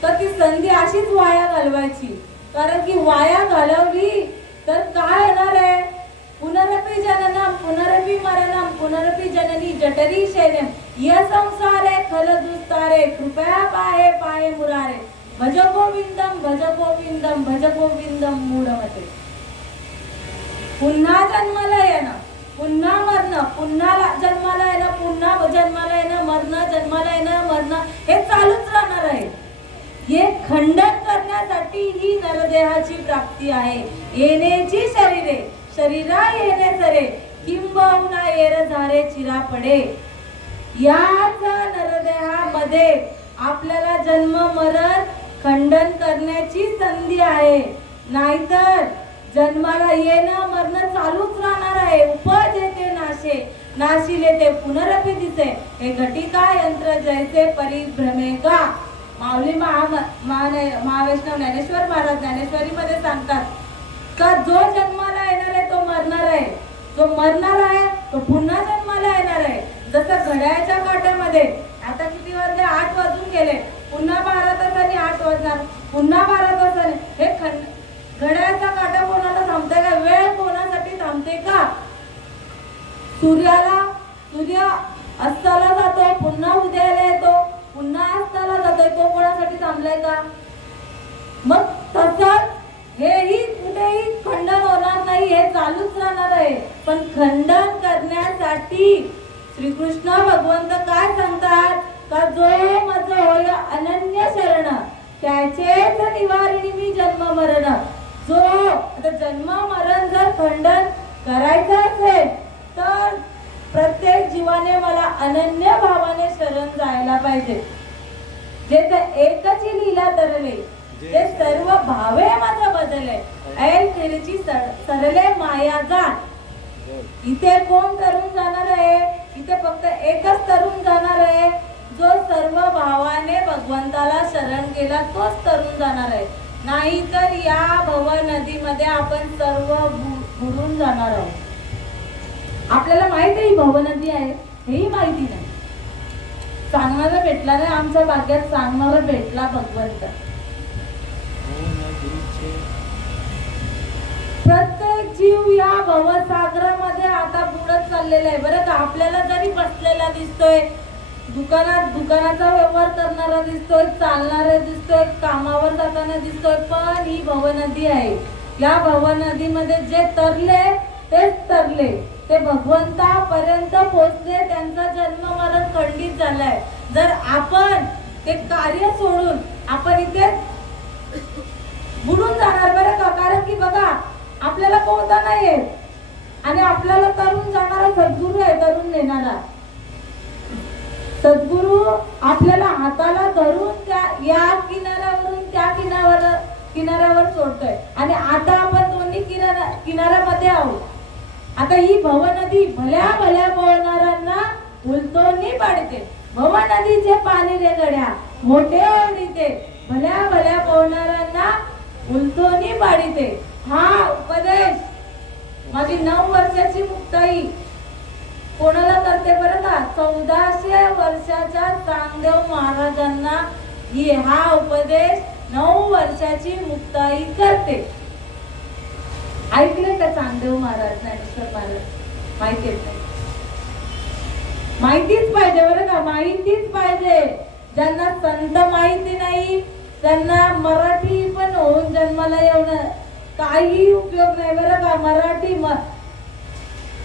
तर ती संधी अशीच वाया घालवायची. कारण की वाया घालवली तर काय होणार आहे. पुनरपि जननम पुनरपि मरणम पुनरपि जननी जठरी शैलम य संसारे खल दुस्तारे कृपया पाहे पाहे मुरारे भज गोविंदम भज गोविंदम भज गोविंदम मूढमते. पुन्हा जन्माला येणं पुन्हा मरणं पुन्हा जन्माला येणं पुन्हा जन्माला येणं मरणं जन्माला येणं मरणं हे चालूच राहणार आहे. हे खंडन करण्यासाठी ही नरदेहाची प्राप्ती आहे. येण्याची शरीरे शरीरा येणे सरे किंबहुना येर झारे चिरा पडे. याच नरदेहामध्ये आपल्याला जन्म मरण खंडन करण्याची संधी आहे. नाहीतर जन्माला येणं मरण चालूच राहणार आहे. उपजे ते नाशे नाशिले ते पुनरपि दिसे हे घटिका यंत्र जैसे परिभ्रमे का. माऊली महावैष्णव ज्ञानेश्वर महाराज ज्ञानेश्वरी मध्ये सांगतात का जो जन्माला येणार आहे तो मरणार आहे. जो मरणार आहे तो पुन्हा जन्माला येणार आहे. जसं घड्याळ्याच्या काट्यामध्ये आता किती वाजले 8 वाजून गेले पुन्हा 12 तासांनी 8 वाजणार पुन्हा 12 तासांनी. हे घड्याळ्याचा काटा कोणाला थांबते का. वेळ कोणासाठी थांबते का. सूर्य अस्ताला जातो पुन्हा उदयाला येतो पुन्हा अस्ताला जातोय तो कोणासाठी थांबलाय का. मग तसंच हेही कुठेही खंडन होणार नाही. हे चालूच राहणार आहे. पण खंडन करण्यासाठी श्रीकृष्ण भगवंत काय सांगतात का जो मज होय अनन्य शरण त्याचेच निवारिणी मी जन्म मरण. जो आता जन्म मरण जर खंडन करायचं असेल तर प्रत्येक जीवाने मला अनन्य भावाने शरण जायला पाहिजे. जे एकची लीला तरले ते सर्व भावे माझा बदले ऐल तेरीची सरले माया जाण. इथे कोण तरुण जाणार आहे. इथे फक्त एकच तरुण जाणार आहे. जो सर्व भावाने भगवंताला शरण गेला तोच तरुण जाणार आहे. नाहीतर या भव नदीमध्ये आपण सर्व बुडून जाणार आहोत. आपल्याला माहित आहे ही भव नदी आहे हेही माहिती नाही. सांगणारा भेटला नाही. आमच्या भाग्यात सांगणारा भेटला भगवंत. प्रत्येक जीव या भवसागरामध्ये आता बुडत चाललेला आहे बरं का. आपल्याला जरी बसलेला दिसतोय दुकानाचा व्यवहार करणारा दिसतोय चालणारा दिसतोय कामावर जाताना दिसतोय पण ही भवनदी आहे. या भवनदीमध्ये जे तरले तेच तरले. ते भगवंतापर्यंत पोहोचले, त्यांचा जन्म मरण खंडित झालाय. जर आपण ते कार्य सोडून आपण इथे बुडून जाणार बरं का. कारण की बघा आपल्याला पोहता नाही येत आणि आपल्याला तरुण जाणारा सद्गुरू आहे, तरुण नेणारा सद्गुरू आपल्याला हाताला धरून त्या या किनाऱ्यावरून त्या किनाऱ्यावर सोडतोय आणि आता आपण दोन्ही किनाऱ्यामध्ये आहोत. आता ही भव नदी भल्या भल्या पोहणाऱ्यांना उलटवणी पाडते. भव नदीचे पाणी रे गड्या मोठे ओढीते, भल्या भल्या पोहणाऱ्यांना उलटवणी पाडते. हा उपदेश माझी 9 वर्षाची मुक्ताई कोणाला करते बरं का. 1400 वर्षाच्या चांगदेव महाराजांना हा उपदेश 9 वर्षाची मुक्ताई करते. ऐकले का चांगदेव महाराज, ज्ञानेश्वर महाराज? माहिती नाही, माहितीच पाहिजे बरं का, माहितीच पाहिजे. ज्यांना संत माहिती नाही त्यांना मराठी पण होऊन जन्माला येऊन काही उपयोग नाही बरं का. मराठी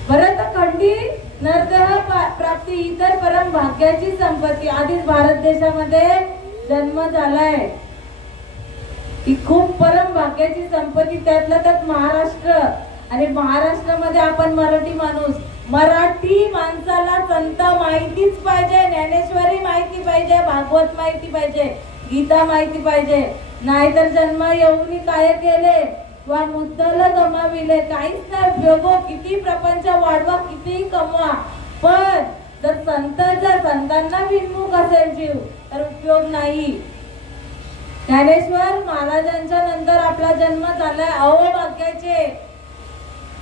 भरतखंडी नरदेह प्राप्ती इतर परम भाग्याची संपत्ती. आधीच भारत देशामध्ये जन्म झालाय, ही खूप परम भाग्याची संपत्ती. त्यातल्या त्यात महाराष्ट्र आणि महाराष्ट्रामध्ये आपण मराठी माणूस. मराठी माणसाला संत माहितीच पाहिजे, ज्ञानेश्वरी माहिती पाहिजे, भागवत माहिती पाहिजे, गीता माहिती पाहिजे. नाहीतर जन्म येऊन काय केले वा मुद्दल गमाविले, काहीच नाही उपयोग. किती प्रपंच वाढवा, किती कमवा, पण जर संतांना विन्मुख असेल जीव तर उपयोग नाही. ज्ञानेश्वर महाराजांच्या नंतर आपला जन्म झालाय अहोभाग्याचे.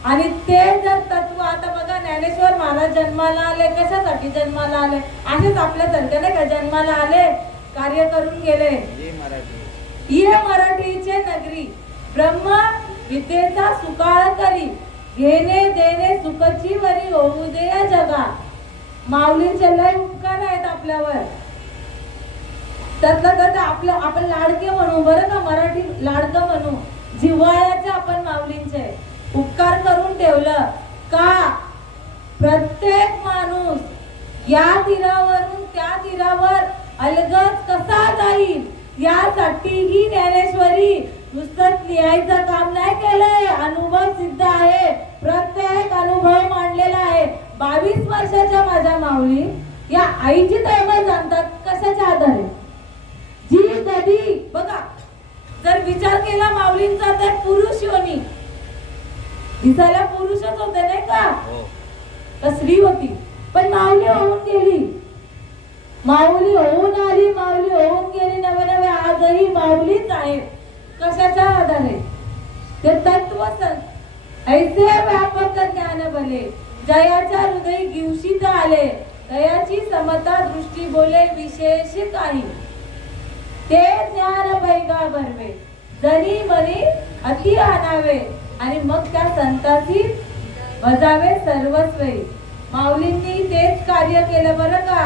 आणि ते जर तत्व आता बघा, ज्ञानेश्वर महाराज जन्माला आले, कशासाठी जन्माला आले? असेच आपल्यासारखे नाही का जन्माला आले, कार्य करून गेले. ये मराठीचे नगरी ब्रह्म विद्येचा सुकाळ करी, घेणे देणे सुखची वरी होऊ दे या जगा. माऊलींचे लय उपकार आहेत आपल्यावर. त्यातलं आपण लाडके म्हणू बरं का, मराठी लाडकं म्हणू, जिव्हाळ्याचे आपण माऊलींचे उपकार करून ठेवलं का. प्रत्येक माणूस या तीरावरून त्या तीरावर अलगद कसा जाईल यासाठी ही ज्ञानेश्वरी नुसतं लिहायचं काम नाही केलंय, अनुभव सिद्ध आहे. प्रत्येक अनुभव मांडलेला आहे. 22 वर्षाच्या माझ्या माऊली या आईची तळमळ जाणतात कशाच्या आधारे. जी कधी बघा जर विचार केला माऊलींचा तर पुरुष योनी, दिसायला पुरुषच होते नाही का, तर स्त्री होती. पण माऊली होऊन गेली, माऊली होऊन आली, माऊली होऊन गेली, नवे नवे आजही माऊलीच आहेत. कशाच्या आधारे? ते तत्व ऐसे व्यापक ज्ञान भले, जयाच्या हृदय गिवशीत आले, दयाची समता दृष्टी बोले विशेष काही. ते ज्ञान बैगा भरवे, जनी मनी अति आणावे, आणि मग त्या संताची बजावे सर्वस्वी. माऊलींनी तेच कार्य केलं बरं का.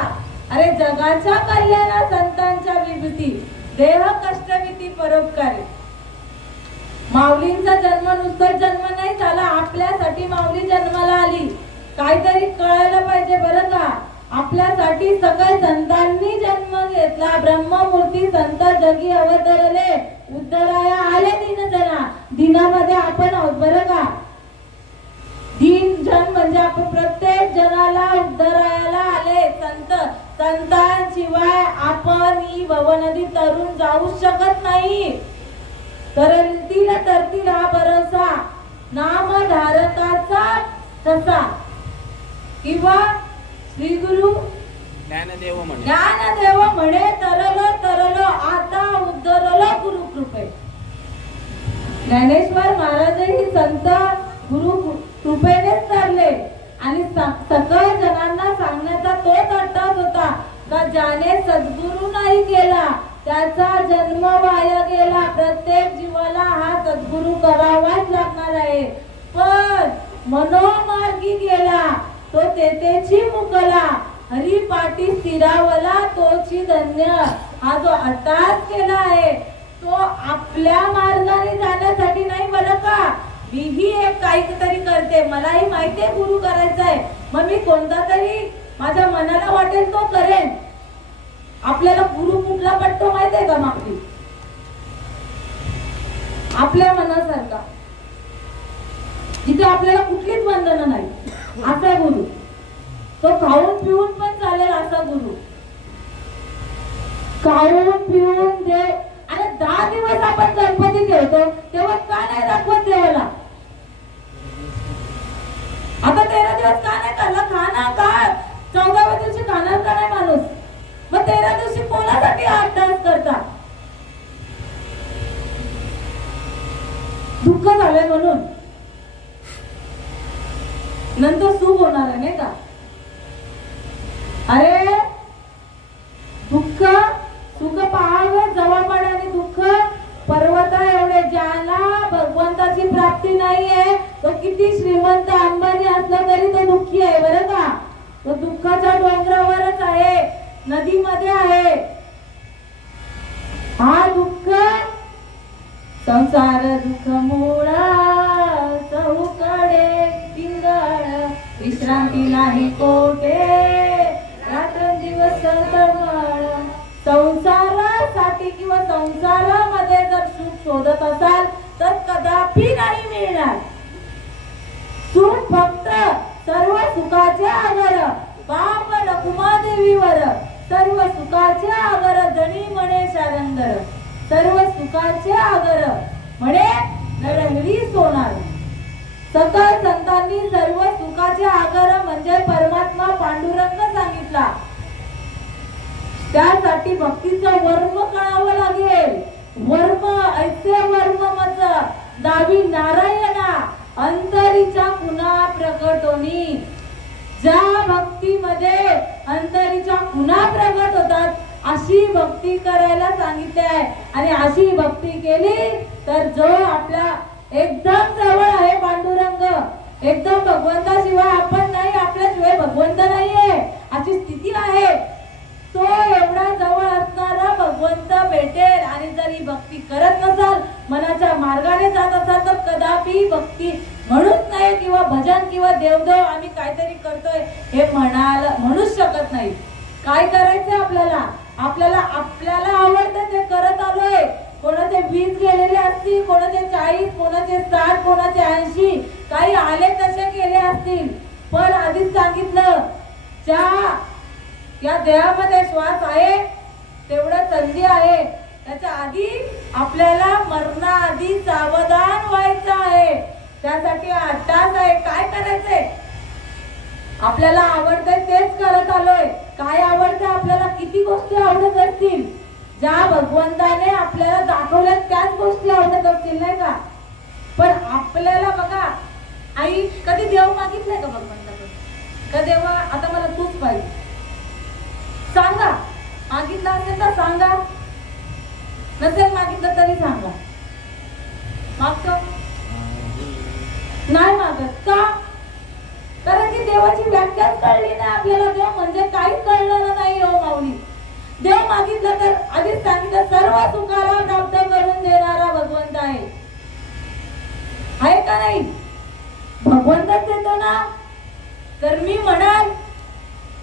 अरे जगाच्या कल्याणा संतांच्या विभूती, देह कष्टविती परोपकारी. माऊलींचा जन्म नुसता जन्म नाही झाला, आपल्यासाठी माऊली जन्माला आली. काहीतरी कळायला पाहिजे बरं का. आपल्यासाठी सगळ्या संतांनी जन्म घेतला. ब्रह्ममूर्ती संत जगी अवतरले, उद्धराया आले दीनजना. दिनामध्ये आपण आहोत बरं का. दीन जन म्हणजे आपण प्रत्येक जनाला उद्धरायला आले संत. संतांशिवाय आपण ही भवनदी तरून जाऊ शकत नाही. तरतील हा भरोसा नामधारकाचा तसा, किंवा श्री गुरु ज्ञानदेव म्हणे तरलो आता उद्धरलो गुरु कृपे. ज्ञानेश्वर महाराजही संत गुरु कृपेनेच तरले आणि सकळ जनांना सांगण्याचा तोच अट्टाच होता का ज्याने सद्गुरु नाही केला त्याचा जन्म वाया गेला. प्रत्येक जीवाला हा सद्गुरु करावाच लागणार आहे. पण मनोमार्गी गेला तो तेथेची मुकला, हरी पाठी स्थिरावला तोची धन्य. हा जो अट्टास केला आहे तो आपल्या मार्गाने जाण्यासाठी नाही बरं का, मीही एक काहीतरी करते, मलाही माहितीये गुरु करायचा आहे, मग मी कोणता तरी माझ्या मनाला वाटेल तो करेन. आपल्याला गुरु कुठला पटतो माहितीये का मागली? आपल्या मनासारखा, जिथे आपल्याला कुठलीच बंधनं नाही असा गुरु. तो खाऊन पिऊन पण चालेल असा गुरु. खाऊन पिऊन दे. आणि 10 दिवस आपण गणपती ठेवतो तेव्हा का नाही दाखवत देवाला? आता 13 दिवस का नाही खाल्ला? खाना का 14व्या दिवशी खाणार का नाही माणूस? मग 13 दिवशी कोणासाठी 8 तास करता? दुःख झालंय म्हणून. नंतर सुख होणार आहे नाही का? अरे दुःख सुख पाहावं जवळपाड आणि दुःख पर्वता एवढे. ज्याला भगवंताची प्राप्ती नाहीये तो किती श्रीमंत अंबानी असला तरी तो दुःखी आहे बरं का? तो दुःखाच्या डोंगरावरच आहे, नदीमध्ये आहे. हा दुःख संसार दुःख मुळा चौकडे पिंगळ विश्रांती नाही कोठे रात्रंदिवस तळमळ. संसारासाठी किंवा संसारामध्ये जर सुख शोधत असाल तर कदापि नाही मिळणार. सुख फक्त सर्व सुखाचे आगर बाप रकुमादेवीवर, सर्व सुखाचे आगर जणी म्हणे शारंगर, सर्व सुखाचे आगर म्हणे नरहरी सोनार. सकळ संतांनी सर्व सुखाचे आगर म्हणजे परमात्मा पांडुरंग सांगितला. त्यासाठी भक्तीचं वर्म कळावं लागेल. वर्म ऐसे वर्म मज दावी नारायणा अंतरीच्या खुना प्रकटोनी. ज्या भक्तीमध्ये अंतरीच्या खुना प्रकट होतात अशी भक्ती करायला सांगितले आहे. आणि अशी भक्ती केली तर जो आपल्या एकदम जवळ आहे पांडुरंग, एकदम भगवंताशिवाय आपण नाही, आपल्याशिवाय भगवंत नाहीये अशी स्थिती आहे, तो एवढा जवळ असणारा भगवंत भेटेल. आणि जर ही भक्ती करत नसाल, मनाच्या मार्गाने जात असाल तर कदापि भक्ती म्हणूच नाही किंवा भजन किंवा देवदेव आम्ही काहीतरी करतोय हे म्हणूच शकत नाही. काय करायचंय आपल्याला? आपल्याला आवडतं ते करत आलोय. कोणाचे 20 गेलेले असतील, कोणाचे 40, कोणाचे 60, कोणाचे 80, काही आले तसे गेले असतील. पण आधीच सांगितलं, ज्या या देहामध्ये श्वास आहे तेवढं संधी आहे. त्याच्या आधी आपल्याला मरणाआधी सावधान व्हायचं आहे. त्यासाठी 8 तास आहे. काय करायचंय? आपल्याला आवडतंय तेच करत आलोय. काय आवडतं आपल्याला? किती गोष्टी आवडत असतील, ज्या भगवंताने आपल्याला दाखवल्या त्याच गोष्टी आवडत असतील नाही का? पण आपल्याला बघा, आई कधी देव मागितलंय का भगवंताकडे? का देवा आता मला तूच पाहिजे सांगा? मागितलं असेल तर सांगा, नसेल मागितलं तरी सांगा. मागतो? नाही मागत का? कारण की देवाची व्याख्याच कळली नाही आपल्याला. देव म्हणजे काहीच कळलं नाही हो माऊली. देव मागितलं तर आधीच सांगितलं सर्व सुखाला प्राप्त करून देणारा भगवंत आहे का नाही? भगवंतच येतो ना. तर मी म्हणाल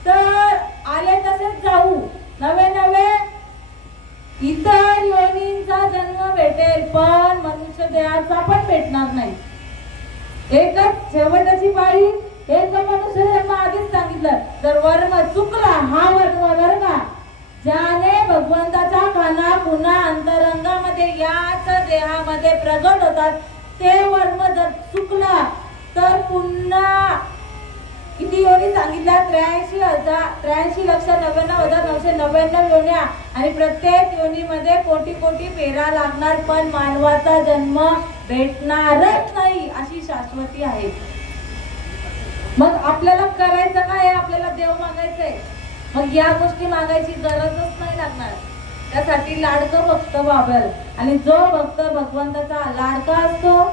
तर आले तसेच जाऊ, नवे नवे इतर योनींचा जन्म भेटेल पण मनुष्य देहाचा पण भेटणार नाही. एकच शेवटची पाळी, एक मनुष्य जन्म. आधीच सांगितलं जर वर्म चुकला, हा वर्म बरं का, ज्याने भगवंताच्या खाना पुन्हा अंतरंगामध्ये याच देहामध्ये प्रगट होतात, ते वर्म जर चुकला तर पुन्हा किती योनी सांगितल्या? 83,99,999 योन्या. आणि प्रत्येक योनीमध्ये कोटी कोटी फेरा लागणार पण मानवाचा जन्म भेटणारच नाही अशी शाश्वती आहे. मग आपल्याला करायचं काय? आपल्याला देव मागायचंय. मग या गोष्टी मागायची गरजच नाही लागणार. त्यासाठी लाडकं भक्त व्हावं. आणि जो भक्त भगवंताचा लाडका असतो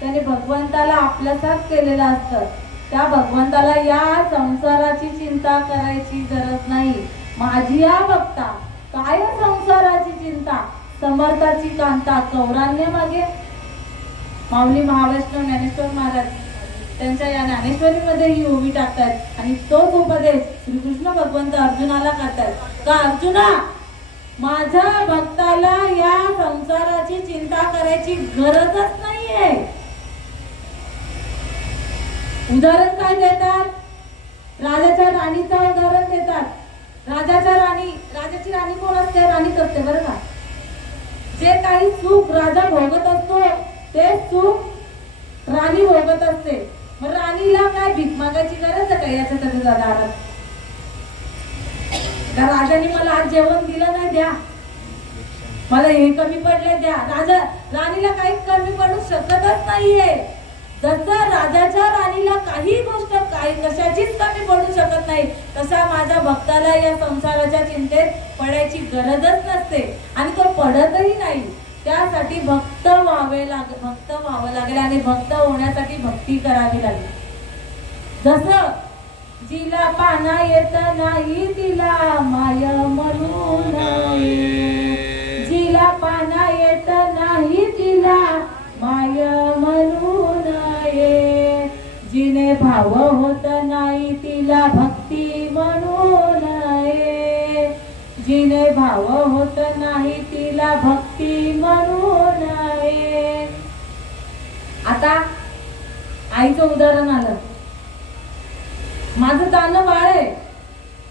त्याने भगवंताला आपल्यासात केलेलं असतं. त्या भगवंताला या संसाराची चिंता करायची गरज नाही. माझी या भक्ता काय संसाराची चिंता, समर्थाची कांता कौरान्य मागे. माऊली महावैष्णव ज्ञानेश्वर महाराज त्यांच्या या ज्ञानेश्वरीमध्ये ही ओवी टाकतात आणि तोच उपदेश श्रीकृष्ण भगवंत अर्जुनाला करतात का अर्जुना, माझ्या भक्ताला या संसाराची चिंता करायची गरजच नाहीये. उदाहरण काय देतात? राजाच्या राणीचं उदाहरण देतात. राजाची राणी कोण असते? राणीच असते बरं का. जे काही सुख राजा भोगत असतो ते सुख राणी भोगत असते. मग राणीला काय भीक मागायची गरज आहे का याच्या त्याच्या दारात? त्या राजाने मला आज जेवण दिलं नाही, द्या. मला हे कमी पडले, द्या. राणीला काही कमी पडू शकतच नाहीये. जसं राजाच्या राणीला काही गोष्ट काही कशाचीच कमी पडू शकत नाही, तसा माझ्या भक्ताला या संसाराच्या चिंतेत पडायची गरजच नसते आणि तो पडतही नाही. त्यासाठी भक्त व्हावं लागेल आणि भक्त होण्यासाठी भक्ती करावी लागेल. जसं जिला पाना येत नाही तिला माय म्हणून, जिला पाना येत नाही तिला माय म्हणून ये, जिने भाव होत नाही तिला भक्ती म्हणून ये, जिने भाव होत नाही तिला भक्ती म्हणून ये. आता आईचं उदाहरण आलं. माझं तानं बाळ आहे,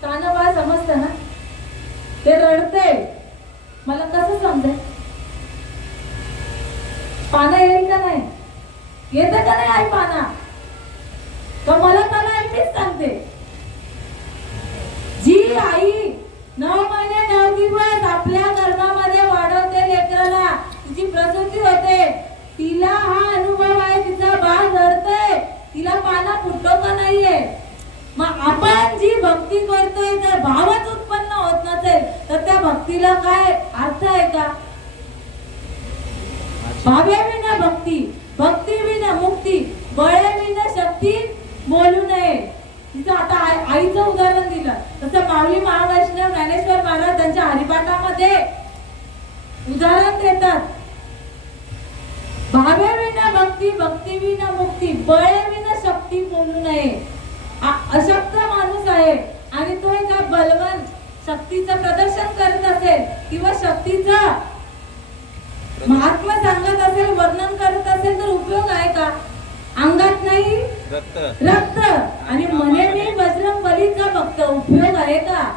तानं बाळ समजतं ना, ते रडते, मला कसं समजेल? पाना येईल का नाही? येते का नाही आई पाना? तर मला का नाही मीच सांगते. जी आई 9 महिने 9 दिवस आपल्या गर्भामध्ये वाढवते लेकराला, तिची प्रसूती होते, तिला हा अनुभव आहे, तिचा बाळ रडते, तिला पाना फुटतो का नाहीये? मग आपण जी भक्ती करतोय जर भावच उत्पन्न होत नसेल तर त्या भक्तीला काय अर्थ आहे का? भावे विना भक्ती, भक्ती विना मुक्ती, बळे विना शक्ती बोलू नये. तिचं आता आईचं उदाहरण दिलं. तसं माऊली महावैष्णव ज्ञानेश्वर महाराज त्यांच्या हरिपाठामध्ये उदाहरण देतात. भावे विना भक्ती, भक्ती विना मुक्ती, बळे विना शक्ती बोलू नये. अशक्त माणूस आहे आणि तो एका बलवान शक्तीचं प्रदर्शन करत असेल किंवा शक्तीचं महात्मा सांगत असेल, वर्णन करत असेल तर उपयोग आहे का? अंगात नाही रक्त आणि म्हणे मी बजरंग बलीचा भक्त, उपयोग आहे का?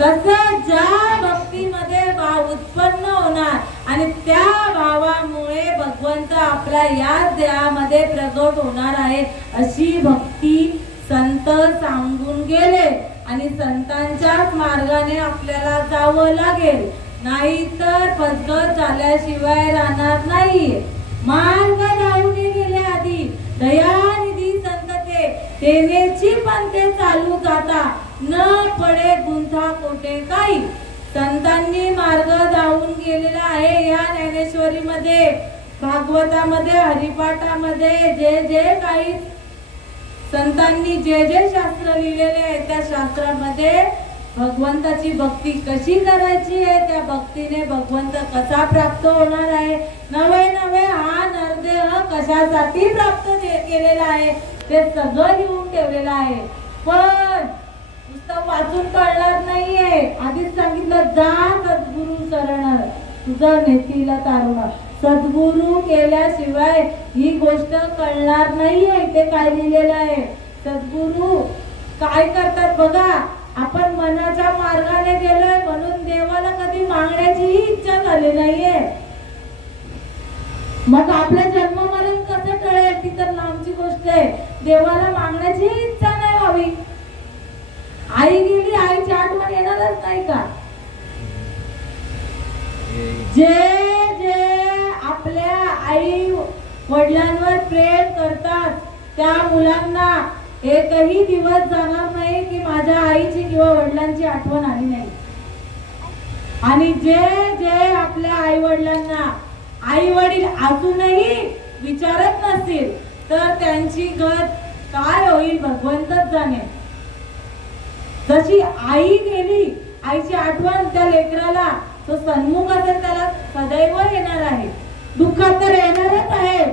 तसं ज्या भक्तीमध्ये भाव उत्पन्न होणार आणि त्या भावामुळे भगवंत आपल्या या देहामध्ये प्रगट होणार आहे, अशी भक्ती संत सांगून गेले आणि संतांच्याच मार्गाने आपल्याला जावं लागेल, नाहीतर फसगत झाल्याशिवाय राहणार नाही. मार्ग जाऊन गेले आधी दयानिधी संत तेनेची पंथे चालू जाता, न पडे गुंथा कोठे काही. संतांनी मार्ग जाऊन गेलेला आहे. या ज्ञानेश्वरीमध्ये, भागवतामध्ये, हरिपाठामध्ये जे जे काही संतांनी जे जे शास्त्र लिहिलेले आहे त्या शास्त्रामध्ये भगवंताची भक्ती कशी करायची आहे, त्या भक्तीने भगवंत कसा प्राप्त होणार आहे, नवे नवे हा नरदेह कशासाठी प्राप्त केलेला आहे ते सगळं लिहून ठेवलेलं आहे. पण पुस्तक वाचून कळणार नाहीये. आधीच सांगितलं, जा सद्गुरु शरण तुझं नेतीला तारुण. सद्गुरु केल्याशिवाय ही गोष्ट कळणार नाहीये. ते काय लिहिलेलं आहे? सद्गुरु काय करतात बघा. आपण मनाच्या मार्गाने गेलोय म्हणून देवाला कधी मागण्याचीही इच्छा झाली नाहीये. मग आपलं जन्म मरण कसं टळेल ती तर लांबची गोष्ट आहे. देवाला मागण्याची इच्छा नाही व्हावी. आई गेली, आईची आठवण येणारच नाही का? जे जे आपल्या आई वडिलांवर प्रेम करतात त्या मुलांना एकही दिवस जाणार नाही की माझ्या आईची किंवा वडिलांची आठवण आली नाही. आणि जे जे आपल्या आई वडिलांना आई वडील असूनही विचारत नसतील तर त्यांची गत काय होईल भगवंतच जाणे. जशी आई गेली, आईची आठवण त्या लेकराला तो सन्मुख असेल त्याला सदैव येणार आहे. दुःखात तर येणारच आहे.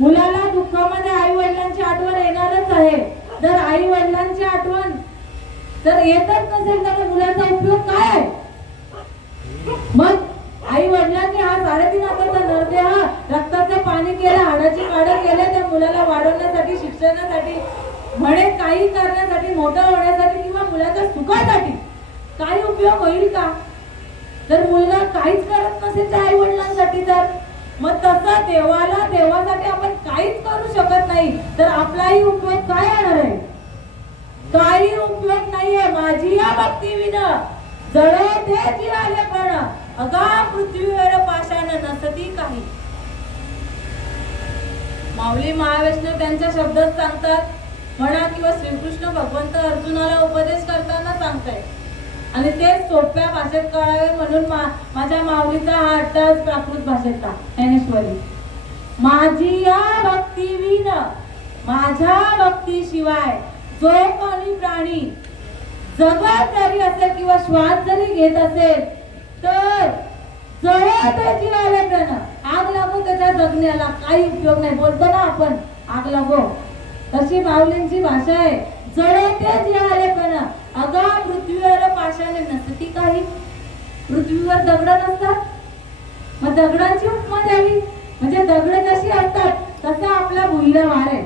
मुलाला दुःखामध्ये आई वडिलांची आठवण येणारच आहे. जर आई वडिलांची आठवण जर येतच नसेल तर मुलाचा उपयोग काय आहे? मग आई वडिलांनी हा 3.5 हाताचा नरदेह रक्ताचं पाणी केलं, हाडाची काढं केले, त्या मुलाला वाढवण्यासाठी, शिक्षणासाठी, म्हणे काही करण्यासाठी, मोठं होण्यासाठी किंवा मुलाच्या सुखासाठी काही उपयोग होईल का? जर मुलगा काहीच करत नसेल त्या आई वडिलांसाठी, तर मग तसा देवासाठी आपण काहीच करू शकत नाही, तर आपलाही उपयोग काय होणार आहे? काही उपयोग नाहीये. माझी या भक्ती विना जळते जी आले पण अगा पृथ्वीवर पाषाण नसती काही. माऊली महावैष्णव त्यांच्या शब्दात सांगतात म्हणा, किंवा श्रीकृष्ण भगवंत अर्जुनाला उपदेश करताना सांगताय आणि ते सोप्या भाषेत कळावे म्हणून माझ्या माऊलीचा हा अट्टाच प्राकृत भाषेतला ज्ञानेश्वरी. माझी या भक्ती विन, माझ्या भक्ती शिवाय जो कोणी प्राणी जगत जरी असेल किंवा श्वास जरी घेत असेल तर जळते जीवाला आग लागू त्याच्या जगण्याला काही उपयोग नाही. बोलतो ना आपण आग लागो, तशी माऊलींची भाषा आहे. जळते जीवाला अगा पृथ्वीवर पाषाण नसती काही. पृथ्वीवर दगड नसतात, मग दगडांची उपमा द्यावी. म्हणजे दगड जशी असतात तसा आपला भुईला भार आहे,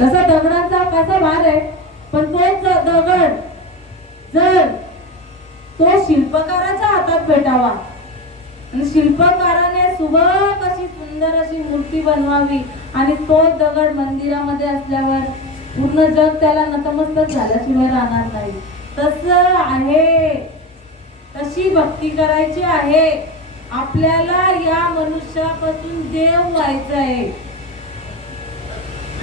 तसा दगडाचा कसा भार आहे. पण तोच दगड जर तो शिल्पकाराच्या हातात भेटावा आणि शिल्पकाराने सुबक अशी सुंदर अशी मूर्ती बनवावी आणि तोच दगड मंदिरामध्ये असल्यावर पूर्ण जग त्याला नतमस्तक झाल्याशिवाय राहणार नाही. तसं आहे, तशी भक्ती करायची आहे. आपल्याला या मनुष्यापासून देव व्हायचं आहे.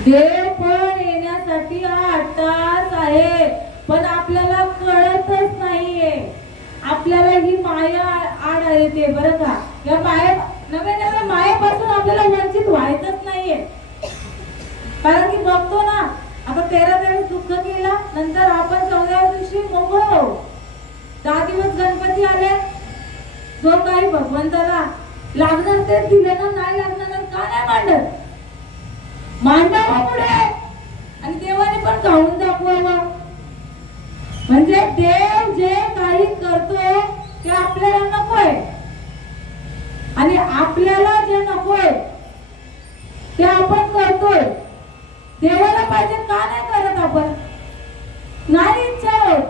देव पण येण्यासाठी हा अट्टास आहे, पण आपल्याला कळतच नाहीये. आपल्याला ही माया आड येते बरं का. या नव्या मायेपासून आपल्याला वंचित व्हायचंच नाहीये. कारण की बघतो ना, आता 13 दिवस दुःख केला, नंतर आपण 14व्या दिवशी मोकळं होऊ. 10 दिवस गणपती आले, जो काही भगवंताला लागणार ते दिले ना, नाही लागणार का नाही मांडत, मांडावा पुढे आणि देवाने पण खाऊन दाखवावं. म्हणजे देव जे काही करतो ते आपल्याला नकोय आणि आपल्याला जे नकोय ते आपण करतोय. देवाला पाहिजे का नाही करत आपण? नाही इच्छा होत.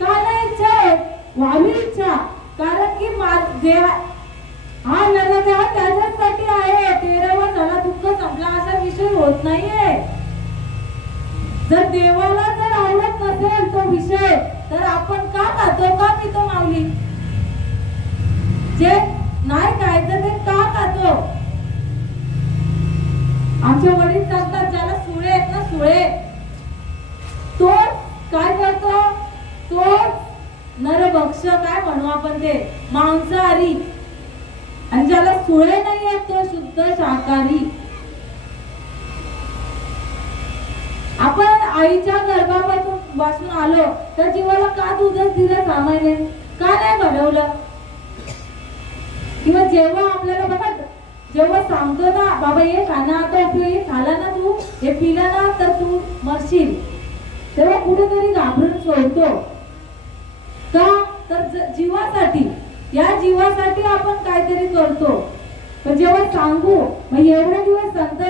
का नाही इच्छा होत? व्हावी इच्छा. कारण की हा नरदेह त्याच्यासाठी आहे. 13वा झाला दुःख संपला असा विषय होत नाहीये. जर देवाला जर आवडत नसेल तो विषय, तर आपण का खातो, का पितो माऊली? जे नाही खायचं ते का खातो? आमचे वडील सांगतात, ज्याला सुळे आहेत ना, सुळे, तो काय करतो? तो नरभक्ष काय म्हणू आपण, ते मांसाहारी. आणि ज्याला सुळे नाही आहेत तो शुद्ध शाकाहारी. आपण आईच्या गर्भापासून वाचून आलो तर जीवाला का दूधच दिलं 6 महिने? का नाही घडवलं? किंवा जेव्हा आपल्याला बघा, जेव्हा सांगतो ना बाबा हे खाणं आता उपयोगी, खाला ना तू, हे पिलं ना तर तू मरशील, तेव्हा कुठेतरी घाबरून सोडतो. का तर जीवासाठी, या जीवासाठी आपण काहीतरी करतो. पण जेव्हा सांगू, मग एवढे दिवस संत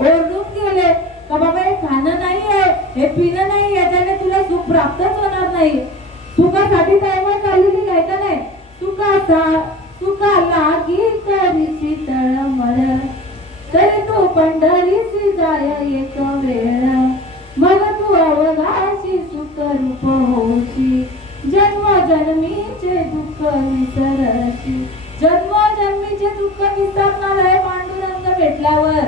ओरडून गेले का बाबा हे खाणं नाहीये, हे पिणं नाही, याच्याने तुला सुख प्राप्तच होणार नाही. सुखासाठी तळमळ चाललेली आहे का नाही? सुखाला की तरीची तळमळ, तरी तू पंढरीची जाय एक वेळ, मग तू अवघाशी सुख रूप होशी, जन्मजन्मीचे दुःख विसरशी. जन्मजन्मीचे दुःख विसरणार आहे पांडुरंग भेटल्यावर.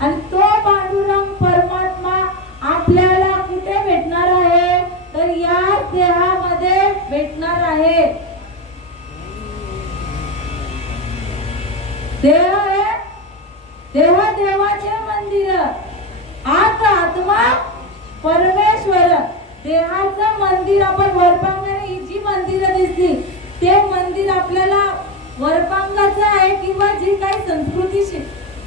आणि तो पांडुरंग परमात्मा आपल्याला कुठे भेटणार आहे? तर या देहामध्ये भेटणार आहे. देह आहे, देह देवाचे मंदिर, आत्मा परमेश्वर. देहाचं मंदिर आपण वरपांगणे ही जी मंदिरं दिसली ते मंदिर आपल्याला वरपांगाचं आहे किंवा जी काही संस्कृती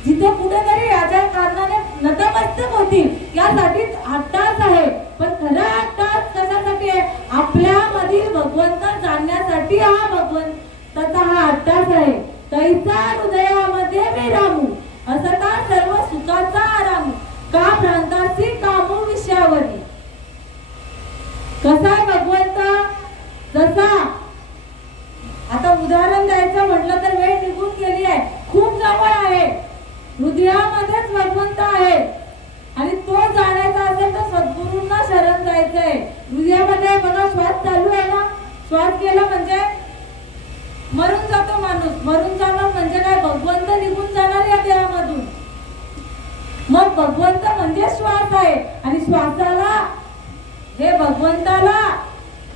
जिथे कुठेतरी राजा कारणाने नतमस्तक होतील यासाठी अट्टास आहे. पण खरा अट्टास कशासाठी आहे? आपल्यामधील भगवंत जाणण्यासाठी हा भगवंताचा हा अट्टास आहे. तैसा हृदयामध्ये मी रामू असता सर्व सुखाचा आराम का भ्रांतासी कामू विषयावरी. कसा भगवंत जसा आता उदाहरण द्यायचं म्हटलं तर वेळ निघून गेली आहे, खूप जवळ आहे, हृदयामध्येच भगवंत आहे आणि तो जाणायचा असेल तर सद्गुरूंना शरण जायचंय. हृदयामध्ये बघा श्वास चालू आहे ना, श्वास गेला म्हणजे मरून जातो माणूस. मरून जाणार म्हणजे काय? भगवंत निघून जाणार या देहामधून. मग भगवंत म्हणजे श्वास आहे आणि श्वासाला हे भगवंताला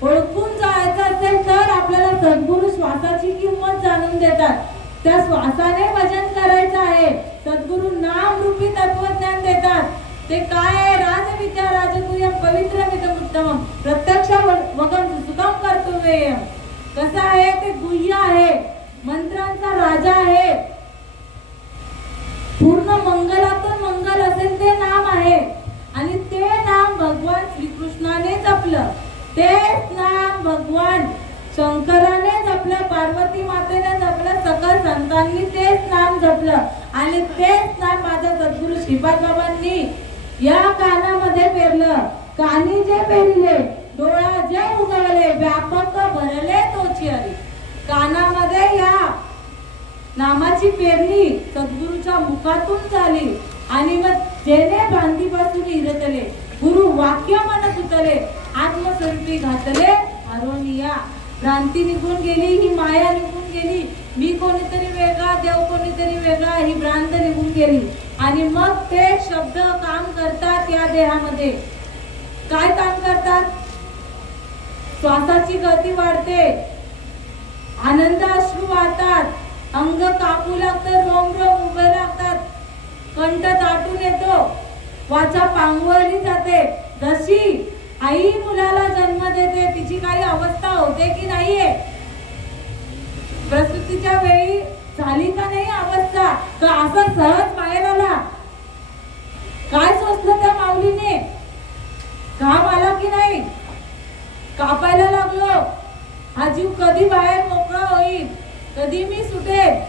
ओळखून जायचं असेल तर आपल्याला सद्गुरू श्वासाची किंमत जाणून देतात. त्या श्वासाने भजन करायचं आहे. सद्गुरू नाम रूपी तत्वज्ञान देतात. ते काय आहे? राजविद्या राजगुह्यम पवित्रमिदं उत्तमम प्रत्यक्ष वगम सुखम कर्तव्यम. कसं आहे? ते गुह्य आहे, मंत्रांचा राजा आहे, पूर्ण मंगलातून मंगल असेल ते नाम आहे आणि ते नाम भगवान श्रीकृष्णाने जपलं. तेच नाम भगवान शंकराने जपलं, पार्वती मातेने जपलं, सकल संतांनी तेच नाम जपलं आणि तेच नाम माझ्या सद्गुरू श्रीपाद बाबांनी या कानामध्ये पेरलं. कानी जे पेरले, डोळा जे उगवले, व्यापक भरले तोची हरी. कानामध्ये या नामाची पेरणी सद्गुरूच्या मुखातून झाली आणि मग जेने बांधीपासून इरतले गुरु वाक्य म्हणत उतले आत्मस्वरूपी घातले अरोनिया. भ्रांती निघून गेली, ही माया निघून गेली, मी कोणीतरी वेगळा, देव कोणीतरी वेगळा, ही भ्रांत निघून गेली आणि मग ते शब्द काम करतात या देहामध्ये. काय काम करतात? श्वासाची गती वाढते, आनंद अश्रू वाहतात, अंग कापू लागतं, रोम रोम उभे लागतात, कंठ दाटून येतो, वाचा पांगवली जाते. जशी आई मुलाला जन्म देते तिची काही अवस्था होते की नाहीये? प्रसूतीच्या वेळी झाली का नाही अवस्था? का असं सहज बाहेर आला? काय सोचलं त्या माऊलीने? घाम आला की नाही? कापायला लागलो, हा जीव कधी बाहेर मोकळा होईल, कधी मी सुटेल?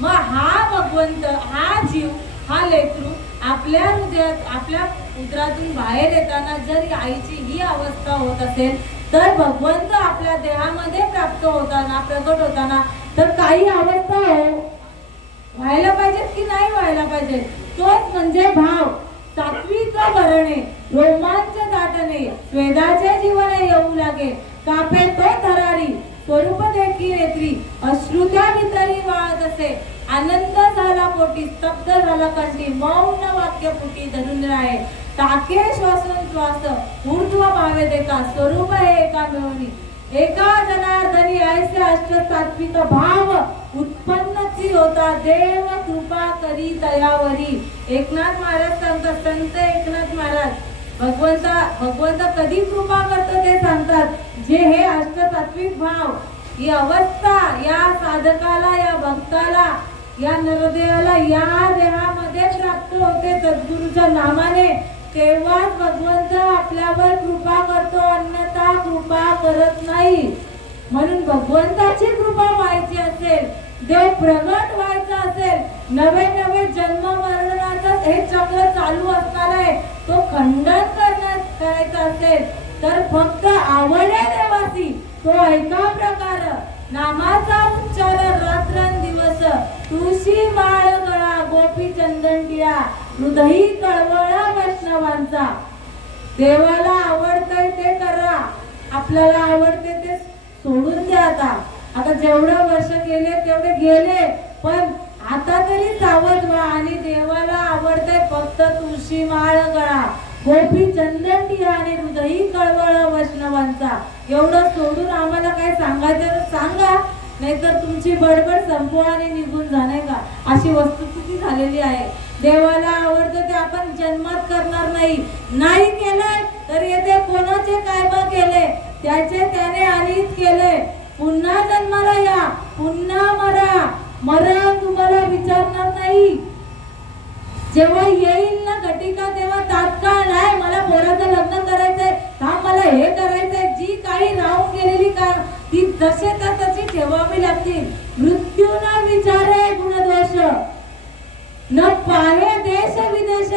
मग हा भगवंत, हा जीव, हा लेकरू आपल्या हृदयात, आपल्या उदरातून बाहेर येताना जर आईची ही अवस्था होत असेल तर भगवंत आपल्या देहामध्ये प्राप्त होताना, प्रगट होताना तर काही अवस्था व्हायला पाहिजेत की नाही व्हायला पाहिजे? तोच म्हणजे भाव. सात्विक भरणे, रोमांच दाटणे, स्वेदाचे जीवन येऊ लागे, कापे तो थरारी, स्वरूप देखी नेत्री, अश्रुत्या भितरी वाळत असे, आनंद झाला पोटी, स्तब्ध झाला कंठी, मौन वाक्य पोटी धरून राहे, टाके श्वासन श्वास, ऊर्ध्व भावे देखा, स्वरूप हे एका मिळवणी, एका जनार्दनी ऐसे अष्ट सात्विक भाव उत्पन्नची होता, देव कृपा करी दयावरी. एकनाथ महाराज सांगतात, संत एकनाथ महाराज, भगवंत कधी कृपा करतो ते सांगतात, जे हे अष्ट सात्विक भाव, ही अवस्था या साधकाला, या भक्ताला, या नरदेवाला या देहामध्ये प्राप्त होते सद्गुरूच्या नामाने, तेव्हाच भगवंत आपल्यावर कृपा करतो, अन्यथा कृपा करत नाही. म्हणून भगवंताची कृपा व्हायची असेल, देव प्रगट व्हायचा असेल, नवे नवे जन्म मरणाचं हे चक्र चालू असणार आहे, तो खंडन करायचा असेल तर फक्त आवडे देवासी तो ऐका प्रकार, नामाचा उच्चार रात्रंदिवस, तुळशी माळ गळा, गोपी चंदन टिळा, हृदयी कळवळा वैष्णवांचा. देवाला आवडतंय ते करा, आपल्याला आवडते ते सोडून द्या. आता जेवढे वर्ष गेले तेवढे गेले, पण आता तरी सावध व्हा आणि देवाला आवडतंय फक्त तुळशी माळ गळा, गोपी चंदन टिळा आणि हृदयी कळवळ वैष्णवांचा. एवढं सोडून आम्हाला काय सांगायचं तर सांगा, नाहीतर तुमची बडबड संपवा आणि निघून जा, नाही का? अशी वस्तुस्थिती झालेली आहे. देवाला आवडतं ते आपण जन्मात करणार नाही केलंय तर येथे कोणाचे काय केले त्याचे त्याने आधीच केले. पुन्हा जन्माला या, पुन्हा मरा. मरण तुम्हाला विचारणार नाही. जेव्हा येईल ना घटिका तेव्हा तात्काळ नाही मला पोराचं लग्न करायचंय, थांब मला हे करायचंय, जी काही राहून गेलेली का ती जसे त्या तशी ठेवावी लागतील. मृत्यू न विचारे गुणदोष, न पाहे देश विदेश,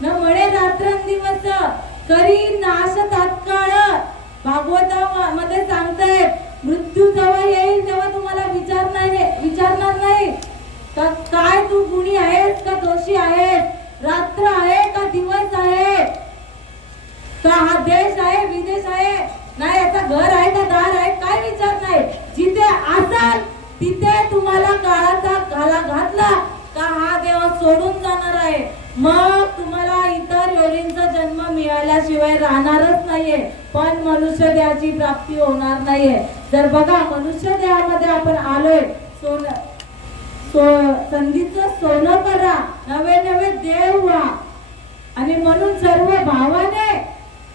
न म्हणे रात्रंदिवस, करी नाश तात्काळ. भागवतामध्ये सांगतायत मृत्यू जेव्हा येईल तेव्हा तुम्हाला विचारणार नाही का काय तू गुणी आहेस का दोषी आहेस, रात्र आहे का दिवस आहे, का हा देश आहे विदेश आहे, नाही याचा घर आहे का दार आहे, काय विचार नाही. जिथे असाल तिथे तुम्हाला काळाचा घाला घातला का हा देव सोडून जाणार आहे. मग तुम्हाला इतर योनींचा जन्म मिळाल्याशिवाय राहणारच नाहीये, पण मनुष्य देहाची प्राप्ती होणार नाहीये. जर बघा मनुष्य देहामध्ये आपण आलोय, संधीचं सोनं करा, नवे नवे देव व्हा. आणि म्हणून सर्व भावाने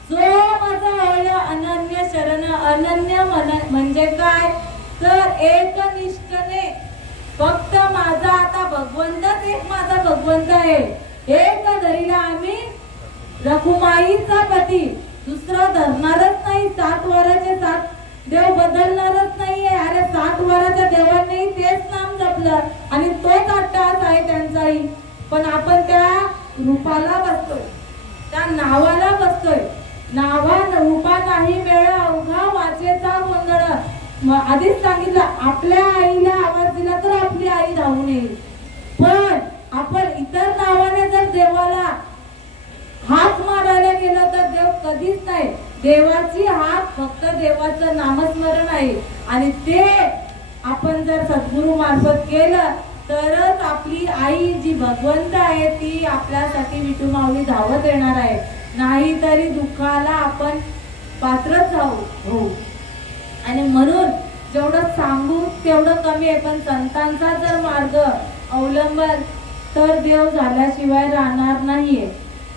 जो माझा होय अनन्य शरण. अनन्य म्हणजे काय तर एकनिष्ठने, फक्त माझा आता भगवंतच एक माझा भगवंत आहे. एक धरीला आम्ही रखुमाईचा पती, दुसरं धरणारच नाही. 7 वराचे 7 देव बदलणारच नाहीये. अरे 7 वराच्या देवांनी तेच नाम जपलं आणि तोच अट्टहास आहे त्यांचाही. पण आपण त्या रूपाला बसतोय, त्या नावाला बसतोय. नावा रूपा नाही मेळ अवघा वाचेचा गोंधळ. आधीच सांगितलं आपल्या आईला आवाज दिला तर आपली आई धावून येईल. पण आपण इतर नावाने जर देवाला हात मारायला गेलो तर देव कधीच नाही. देवाची हात फक्त देवाचं नामस्मरण आहे आणि ते आपण जर सद्गुरु मार्फत केलं तरच आपली आई जी भगवंत आहे ती आपल्यासाठी विठू माऊली धावत येणार आहे. नाही तरी दुःखाला आपण पात्रच हो. आणि म्हणून जेवढं सांगू तेवढं कमी आहे. पण संतांचा जर मार्ग अवलंबल तर देव झाल्याशिवाय राहणार नाहीये.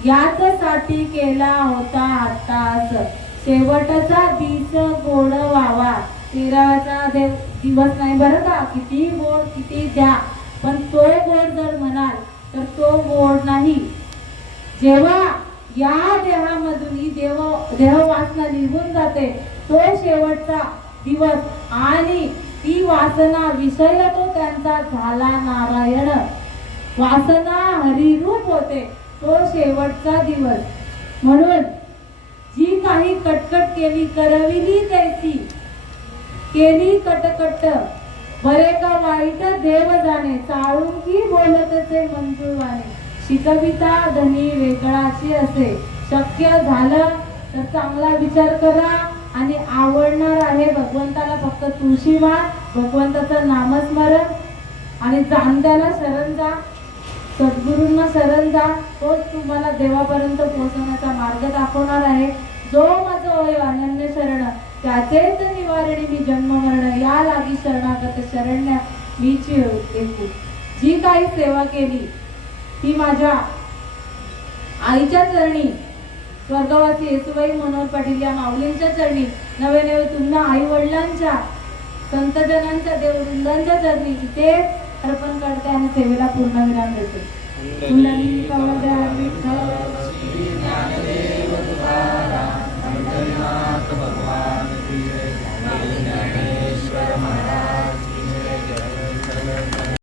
याच साठी केला होता अट्टहास, शेवटचा दिस गोड व्हावा. 13वाचा दिवस नाही बरं का, किती गोड किती द्या, पण तो गोड जर म्हणाल तर तो गोड नाही. जेव्हा या देहामधून ही देह वासना निघून जाते तो शेवटचा दिवस आणि ती वासना विषय तो त्यांचा झाला नारायण. वासना हरिरूप होते तो शेवटचा दिवस. म्हणून जी काही कटकट केली करविली तैसी केली कटकट, बरे का वाईट देव जाणे, चाळून की बोलतचे मंजुळवाने. शिकविता धनी वेगळाची असे. शक्य झालं तर चांगला विचार करा आणि आवडणार आहे भगवंताला फक्त तुळशी व्हा, भगवंताचं नामस्मरण आणि जाणत्याला शरण जा, सद्गुरूंना शरण जा. तोच तुम्हाला देवापर्यंत पोहोचवण्याचा मार्ग दाखवणार आहे. जो माझं होय अनन्य शरण, त्याचेच निवारणी मी जन्म मरण, या लागी शरणागत शरण्य मीची एकू. जी काही सेवा केली ती माझ्या आईच्या चरणी, स्वर्गवासी येसुबाई मनोहर पाटील या माऊलींच्या चरणी, नवे नवे तुम्हा आई वडिलांच्या, संतजनांच्या, देववृंदांच्या चरणी इथे अर्पण करते आणि सेवेला पूर्ण विराम देते.